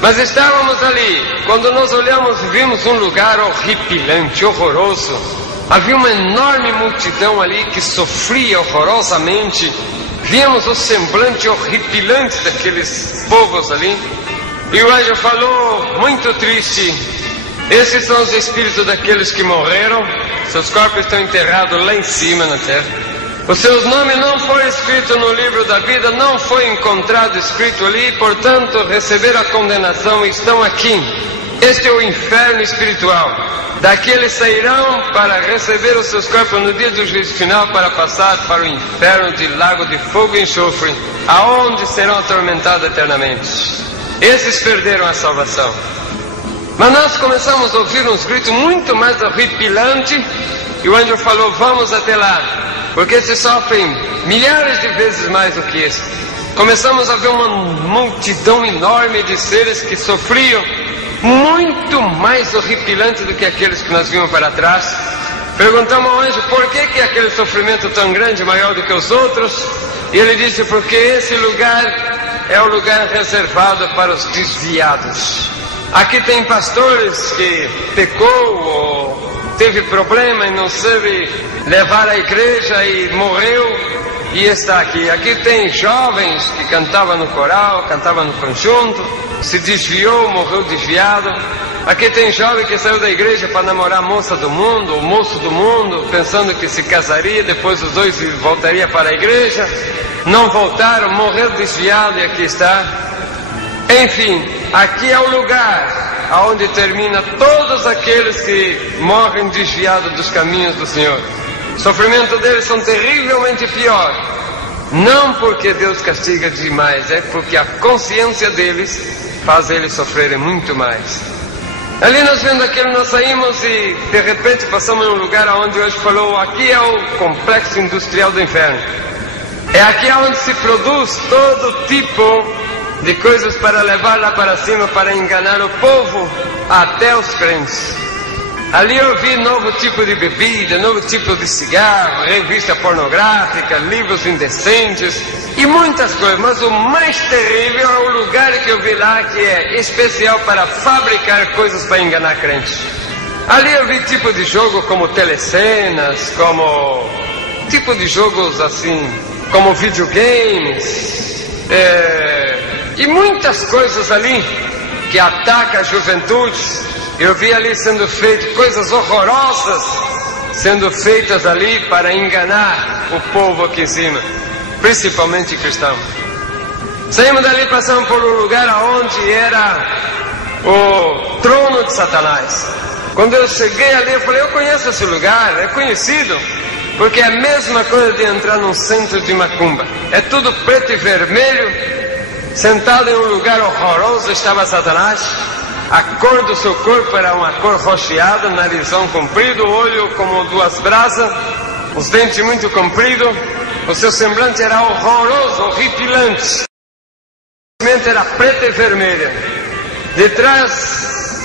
Mas estávamos ali, quando nós olhamos, vimos um lugar horripilante, horroroso. Havia uma enorme multidão ali que sofria horrorosamente. Víamos o semblante horripilante daqueles povos ali. E o anjo falou, muito triste: esses são os espíritos daqueles que morreram, seus corpos estão enterrados lá em cima na terra. Os seus nomes não foram escritos no livro da vida, não foi encontrado escrito ali, portanto receberam a condenação e estão aqui. Este é o inferno espiritual. Daqui eles sairão para receber os seus corpos no dia do juízo final, para passar para o inferno de lago de fogo e enxofre, aonde serão atormentados eternamente. Esses perderam a salvação. Mas nós começamos a ouvir uns gritos muito mais horripilantes, e o anjo falou: vamos até lá, porque esses sofrem milhares de vezes mais do que esse. Começamos a ver uma multidão enorme de seres que sofriam muito mais horripilante do que aqueles que nós vimos para trás. Perguntamos ao anjo por que aquele sofrimento tão grande, maior do que os outros, e ele disse: porque esse lugar é o lugar reservado para os desviados. Aqui tem pastores que pecou ou teve problema e não soube levar a igreja e morreu e está aqui. Aqui tem jovens que cantavam no coral, cantavam no conjunto, se desviou, morreu desviado. Aqui tem jovem que saiu da igreja para namorar a moça do mundo, o moço do mundo, pensando que se casaria, depois os dois voltariam para a igreja, não voltaram, morreu desviado e aqui está. Enfim, aqui é o lugar aonde termina todos aqueles que morrem desviados dos caminhos do Senhor. O sofrimento deles são terrivelmente pior. Não porque Deus castiga demais, é porque a consciência deles faz eles sofrerem muito mais. Ali nós vendo aquilo, nós saímos e de repente passamos em um lugar onde hoje falou, aqui é o complexo industrial do inferno. É aqui onde se produz todo tipo de coisas para levar lá para cima, para enganar o povo, até os crentes. Ali eu vi novo tipo de bebida, novo tipo de cigarro, revista pornográfica, livros indecentes e muitas coisas. Mas o mais terrível é o lugar que eu vi lá, que é especial para fabricar coisas para enganar crentes. Ali eu vi tipo de jogo como telecenas, como tipo de jogos assim, como videogames, e muitas coisas ali que atacam a juventude. Eu vi ali sendo feito coisas horrorosas, sendo feitas ali para enganar o povo aqui em cima, principalmente cristão. Saímos dali, passamos por um lugar onde era o trono de Satanás. Quando eu cheguei ali, eu falei, eu conheço esse lugar, é conhecido, porque é a mesma coisa de entrar num centro de macumba. É tudo preto e vermelho, sentado em um lugar horroroso estava Satanás. A cor do seu corpo era uma cor rocheada, narizão comprido, olho como duas brasas, os dentes muito compridos, o seu semblante era horroroso, horripilante. A mente era preta e vermelha. De trás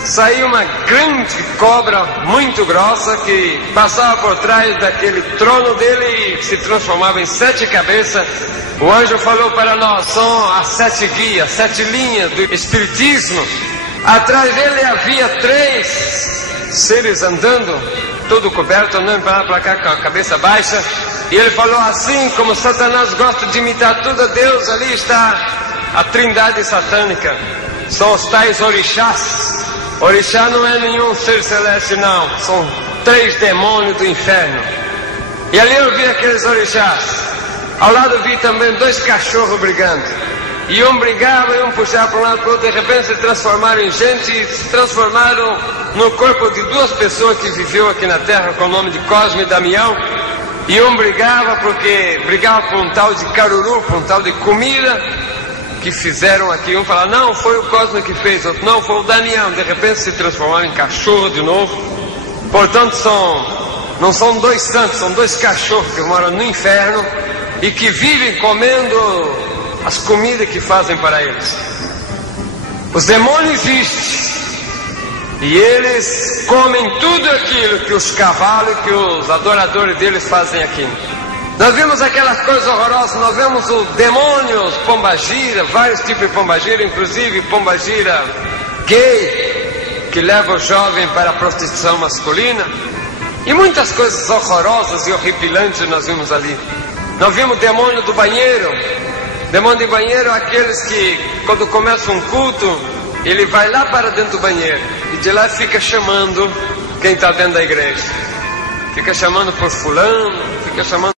saía uma grande cobra muito grossa que passava por trás daquele trono dele e se transformava em 7 cabeças. O anjo falou para nós, são as 7 guias, 7 linhas do espiritismo. Atrás dele havia 3 seres andando, todo coberto, andando para cá com a cabeça baixa. E ele falou assim, como Satanás gosta de imitar tudo a Deus, ali está a trindade satânica. São os tais orixás. Orixá não é nenhum ser celeste não, são 3 demônios do inferno. E ali eu vi aqueles orixás. Ao lado vi também 2 cachorros brigando. E um brigava e um puxava para um lado para o outro. De repente se transformaram em gente e se transformaram no corpo de 2 pessoas que viveu aqui na terra com o nome de Cosme e Damião. E um brigava porque brigava por um tal de caruru, por um tal de comida que fizeram aqui. Um falava, não, foi o Cosme que fez, outro, não, foi o Damião. De repente se transformaram em cachorro de novo. Portanto não são 2 santos, são 2 cachorros que moram no inferno e que vivem comendo as comidas que fazem para eles. Os demônios existem e eles comem tudo aquilo que os cavalos, que os adoradores deles fazem aqui. Nós vimos aquelas coisas horrorosas, nós vemos o demônio, os pombagira, vários tipos de pombagira, inclusive pombagira gay, que leva o jovem para a prostituição masculina, e muitas coisas horrorosas e horripilantes nós vimos ali. Nós vimos o demônio do banheiro. Demônio de banheiro é aqueles que, quando começa um culto, ele vai lá para dentro do banheiro e de lá fica chamando quem está dentro da igreja. Fica chamando por fulano, fica chamando.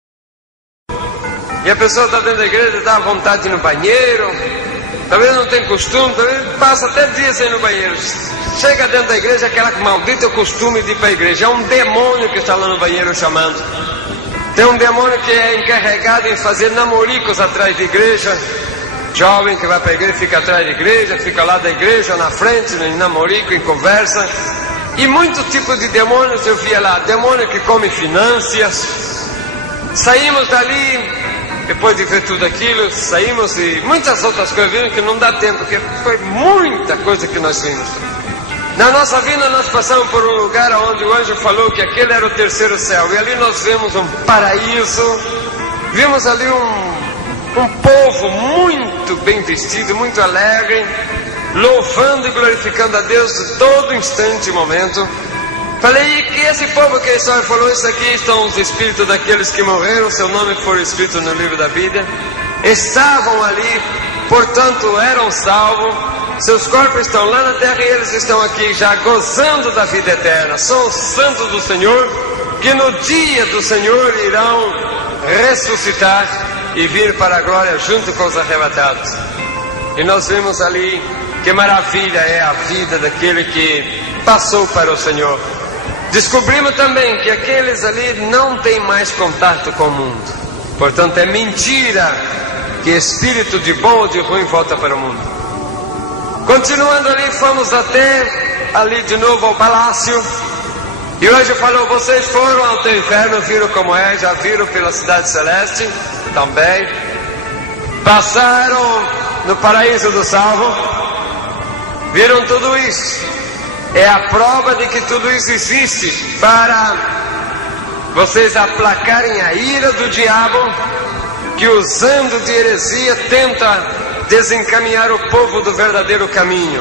E a pessoa está dentro da igreja, dá vontade de ir no banheiro, talvez não tem costume, talvez passa até dias sem ir no banheiro. Chega dentro da igreja, aquela maldita costume de ir para a igreja. É um demônio que está lá no banheiro chamando. Tem um demônio que é encarregado em fazer namoricos atrás da igreja. Jovem que vai para a igreja, fica atrás da igreja, fica lá da igreja, na frente, em namorico, em conversa. E muitos tipos de demônios eu via lá. Demônio que come finanças. Saímos dali, depois de ver tudo aquilo, saímos e muitas outras coisas viram que não dá tempo, porque foi muita coisa que nós vimos. Na nossa vida nós passamos por um lugar onde o anjo falou que aquele era o 3º céu. E ali nós vemos um paraíso. Vimos ali um povo muito bem vestido, muito alegre, louvando e glorificando a Deus todo instante e momento. Falei, e que esse povo que só falou, isso aqui estão os espíritos daqueles que morreram, seu nome foi escrito no livro da vida. Estavam ali, portanto eram salvos. Seus corpos estão lá na terra e eles estão aqui já gozando da vida eterna. São os santos do Senhor que no dia do Senhor irão ressuscitar e vir para a glória junto com os arrebatados. E nós vimos ali que maravilha é a vida daquele que passou para o Senhor. Descobrimos também que aqueles ali não têm mais contato com o mundo. Portanto, é mentira que espírito de bom ou de ruim volta para o mundo. Continuando ali, fomos até ali de novo ao palácio. E o anjo falou: vocês foram ao teu inferno, viram como é, já viram pela cidade celeste também. Passaram no paraíso do salvo, viram tudo isso. É a prova de que tudo isso existe, para vocês aplacarem a ira do diabo, que usando de heresia tenta desencaminhar o povo do verdadeiro caminho.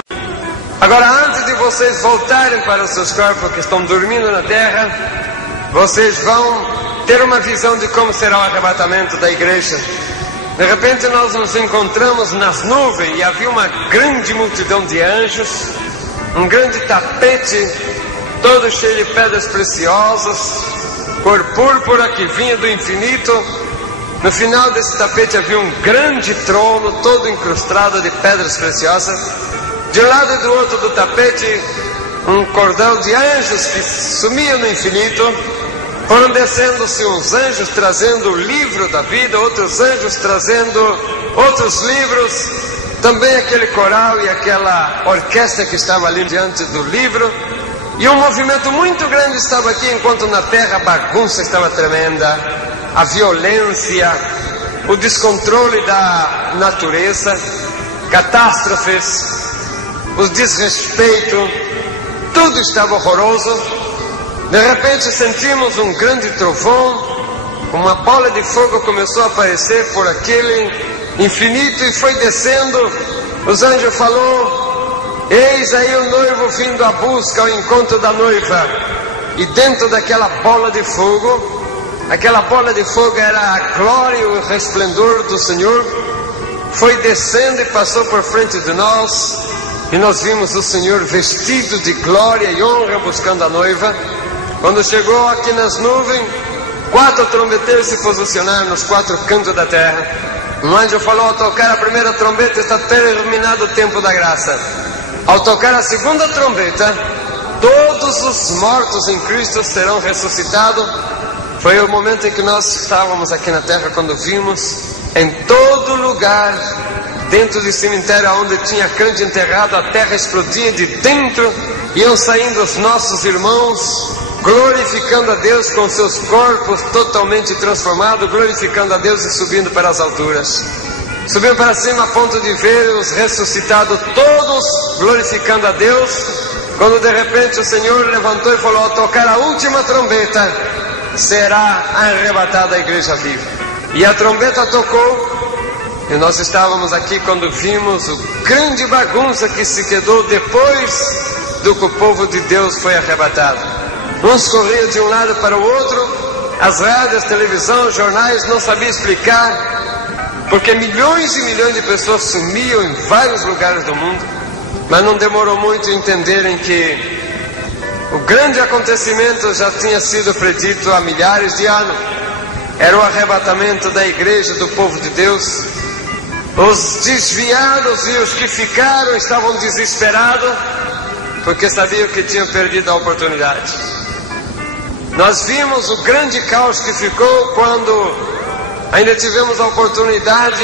Agora, antes de vocês voltarem para os seus corpos que estão dormindo na terra, vocês vão ter uma visão de como será o arrebatamento da igreja. De repente nós nos encontramos nas nuvens e havia uma grande multidão de anjos, um grande tapete todo cheio de pedras preciosas, cor púrpura que vinha do infinito. No final desse tapete havia um grande trono todo incrustado de pedras preciosas. De um lado e do outro do tapete, um cordão de anjos que sumia no infinito. Foram descendo-se uns anjos trazendo o livro da vida, outros anjos trazendo outros livros, também aquele coral e aquela orquestra que estava ali diante do livro. E um movimento muito grande estava aqui, enquanto na terra a bagunça estava tremenda, a violência, o descontrole da natureza, catástrofes, o desrespeito, tudo estava horroroso. De repente sentimos um grande trovão, uma bola de fogo começou a aparecer por aquele infinito e foi descendo. Os anjos falou: eis aí o noivo vindo à busca, ao encontro da noiva. E dentro daquela bola de fogo, aquela bola de fogo era a glória e o resplendor do Senhor, foi descendo e passou por frente de nós. E nós vimos o Senhor vestido de glória e honra buscando a noiva. Quando chegou aqui nas nuvens, 4 trombeteiros se posicionaram nos 4 cantos da terra. Um anjo falou: ao tocar a primeira trombeta está terminado o tempo da graça. Ao tocar a segunda trombeta, todos os mortos em Cristo serão ressuscitados. Foi o momento em que nós estávamos aqui na terra, quando vimos em todo lugar, dentro do cemitério onde tinha crente enterrado, a terra explodia de dentro, iam saindo os nossos irmãos, glorificando a Deus com seus corpos totalmente transformados, glorificando a Deus e subindo para as alturas. Subiu para cima a ponto de ver os ressuscitados todos glorificando a Deus, quando de repente o Senhor levantou e falou: ao tocar a última trombeta, será arrebatada a igreja viva. E a trombeta tocou, e nós estávamos aqui quando vimos o grande bagunça que se quedou depois do que o povo de Deus foi arrebatado. Uns corriam de um lado para o outro, as rádios, televisão, jornais não sabiam explicar, porque milhões e milhões de pessoas sumiam em vários lugares do mundo. Mas não demorou muito a entenderem que o grande acontecimento já tinha sido predito há milhares de anos. Era o arrebatamento da igreja, do povo de Deus. Os desviados e os que ficaram estavam desesperados, porque sabiam que tinham perdido a oportunidade. Nós vimos o grande caos que ficou quando ainda tivemos a oportunidade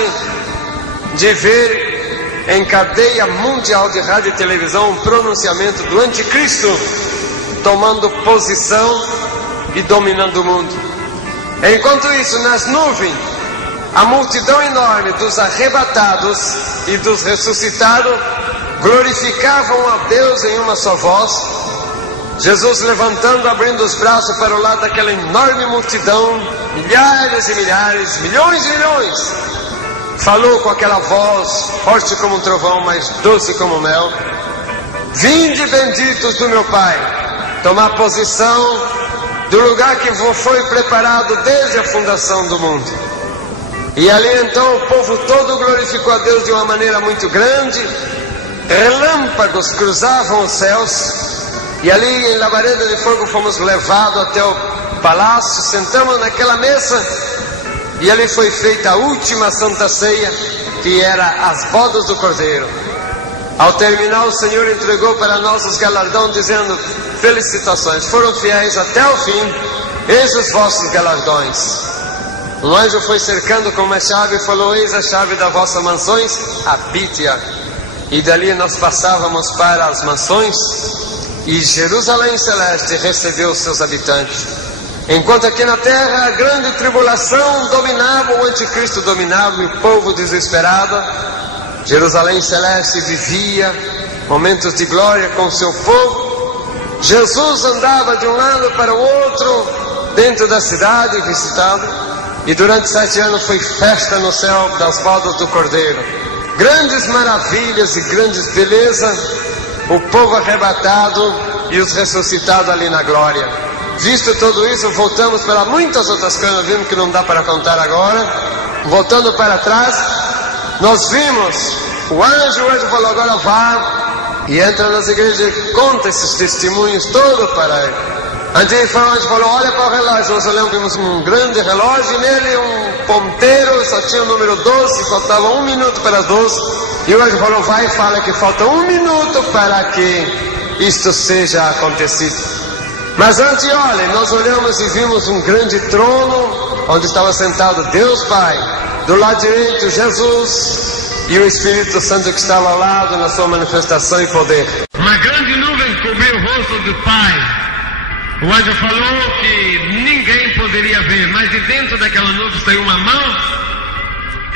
de ver em cadeia mundial de rádio e televisão um pronunciamento do anticristo tomando posição e dominando o mundo. Enquanto isso, nas nuvens, a multidão enorme dos arrebatados e dos ressuscitados glorificavam a Deus em uma só voz. Jesus levantando, abrindo os braços para o lado daquela enorme multidão, milhares e milhares, milhões e milhões, falou com aquela voz forte como um trovão, mas doce como mel: vinde benditos do meu Pai, tomar posição do lugar que foi preparado desde a fundação do mundo. E ali então o povo todo glorificou a Deus de uma maneira muito grande. Relâmpagos cruzavam os céus, e ali em labareda de fogo fomos levados até o palácio, sentamos naquela mesa, e ali foi feita a última Santa Ceia, que era as bodas do Cordeiro. Ao terminar, o Senhor entregou para nós os galardões, dizendo: felicitações, foram fiéis até o fim, eis os vossos galardões. Um anjo foi cercando com uma chave e falou: eis a chave das vossas mansões, habite-a. E dali nós passávamos para as mansões, e Jerusalém Celeste recebeu os seus habitantes. Enquanto aqui na terra a grande tribulação dominava, o anticristo dominava e o povo desesperado, Jerusalém Celeste vivia momentos de glória com o seu povo. Jesus andava de um lado para o outro dentro da cidade visitado, e durante 7 anos foi festa no céu das bodas do Cordeiro. Grandes maravilhas e grandes belezas, o povo arrebatado e os ressuscitados ali na glória. Visto tudo isso, voltamos para muitas outras coisas, vimos que não dá para contar agora. Voltando para trás, nós vimos o anjo falou: agora vá e entra nas igrejas e conta esses testemunhos todos para ele. Antes o anjo falou: olha para o relógio. Nós olhamos, vimos um grande relógio, e nele um ponteiro, só tinha o número 12, faltava 1 minuto para as 12. E o anjo falou: vai e fala que falta 1 minuto para que isto seja acontecido. Mas antes, olha, nós olhamos e vimos um grande trono, onde estava sentado Deus Pai, do lado direito Jesus, e o Espírito Santo que estava ao lado na sua manifestação e poder. Uma grande nuvem cobriu o rosto do Pai. O anjo falou que ninguém poderia ver, mas de dentro daquela nuvem saiu uma mão,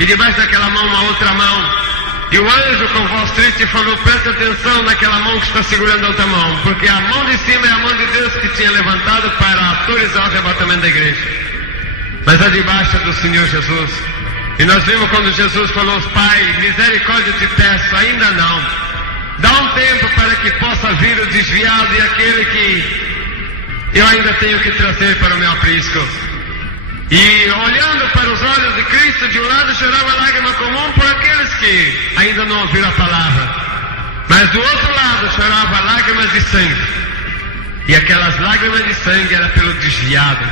e debaixo daquela mão uma outra mão. E o anjo com voz triste falou: presta atenção naquela mão que está segurando a outra mão, porque a mão de cima é a mão de Deus que tinha levantado para autorizar o arrebatamento da igreja, mas a de baixo é do Senhor Jesus. E nós vimos quando Jesus falou: Pai, misericórdia te peço, ainda não, dá um tempo para que possa vir o desviado e aquele que eu ainda tenho que trazer para o meu aprisco. E olhando para os olhos de Cristo, de um lado chorava lágrima comum por aqueles que ainda não ouviram a palavra, mas do outro lado chorava lágrimas de sangue. E aquelas lágrimas de sangue era pelo desviado,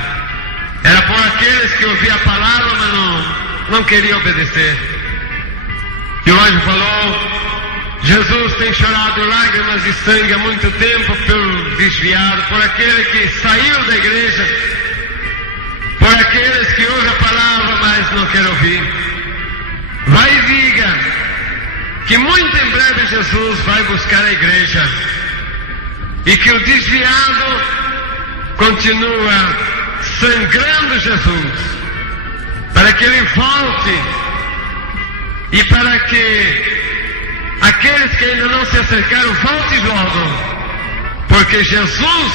era por aqueles que ouviam a palavra, mas não queriam obedecer. E o anjo falou: Jesus tem chorado lágrimas de sangue há muito tempo pelo desviado, por aquele que saiu da igreja, por aqueles que ouvem a palavra, mas não querem ouvir. Vai e diga que muito em breve Jesus vai buscar a igreja, e que o desviado continua sangrando Jesus, para que ele volte, e para que aqueles que ainda não se acercaram voltem logo, porque Jesus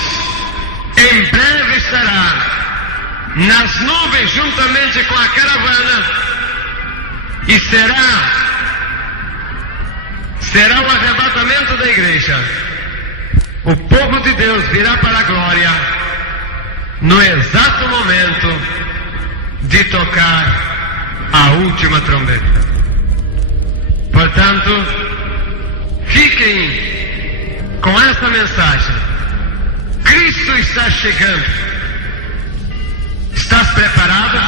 em breve estará nas nuvens juntamente com a caravana, e será o arrebatamento da igreja. O povo de Deus virá para a glória no exato momento de tocar a última trombeta. Portanto, fiquem com essa mensagem: Cristo está chegando. Estás preparado?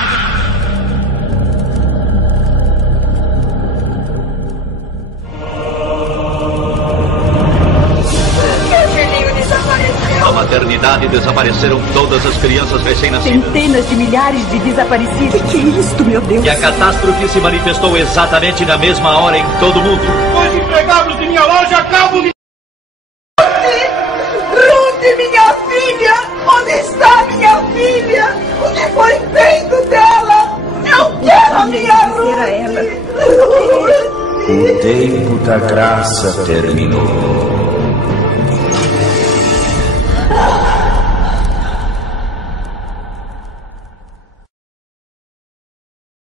Meu filhinho desapareceu. Na maternidade desapareceram todas as crianças recém-nascidas. Centenas de milhares de desaparecidos. Que é isto, meu Deus? E a catástrofe se manifestou exatamente na mesma hora em todo o mundo. Os empregados de minha loja acabam de... Ruth, minha filha! Onde está minha filha? O que foi feito dela? Eu quero a minha Ruth! O tempo da graça terminou.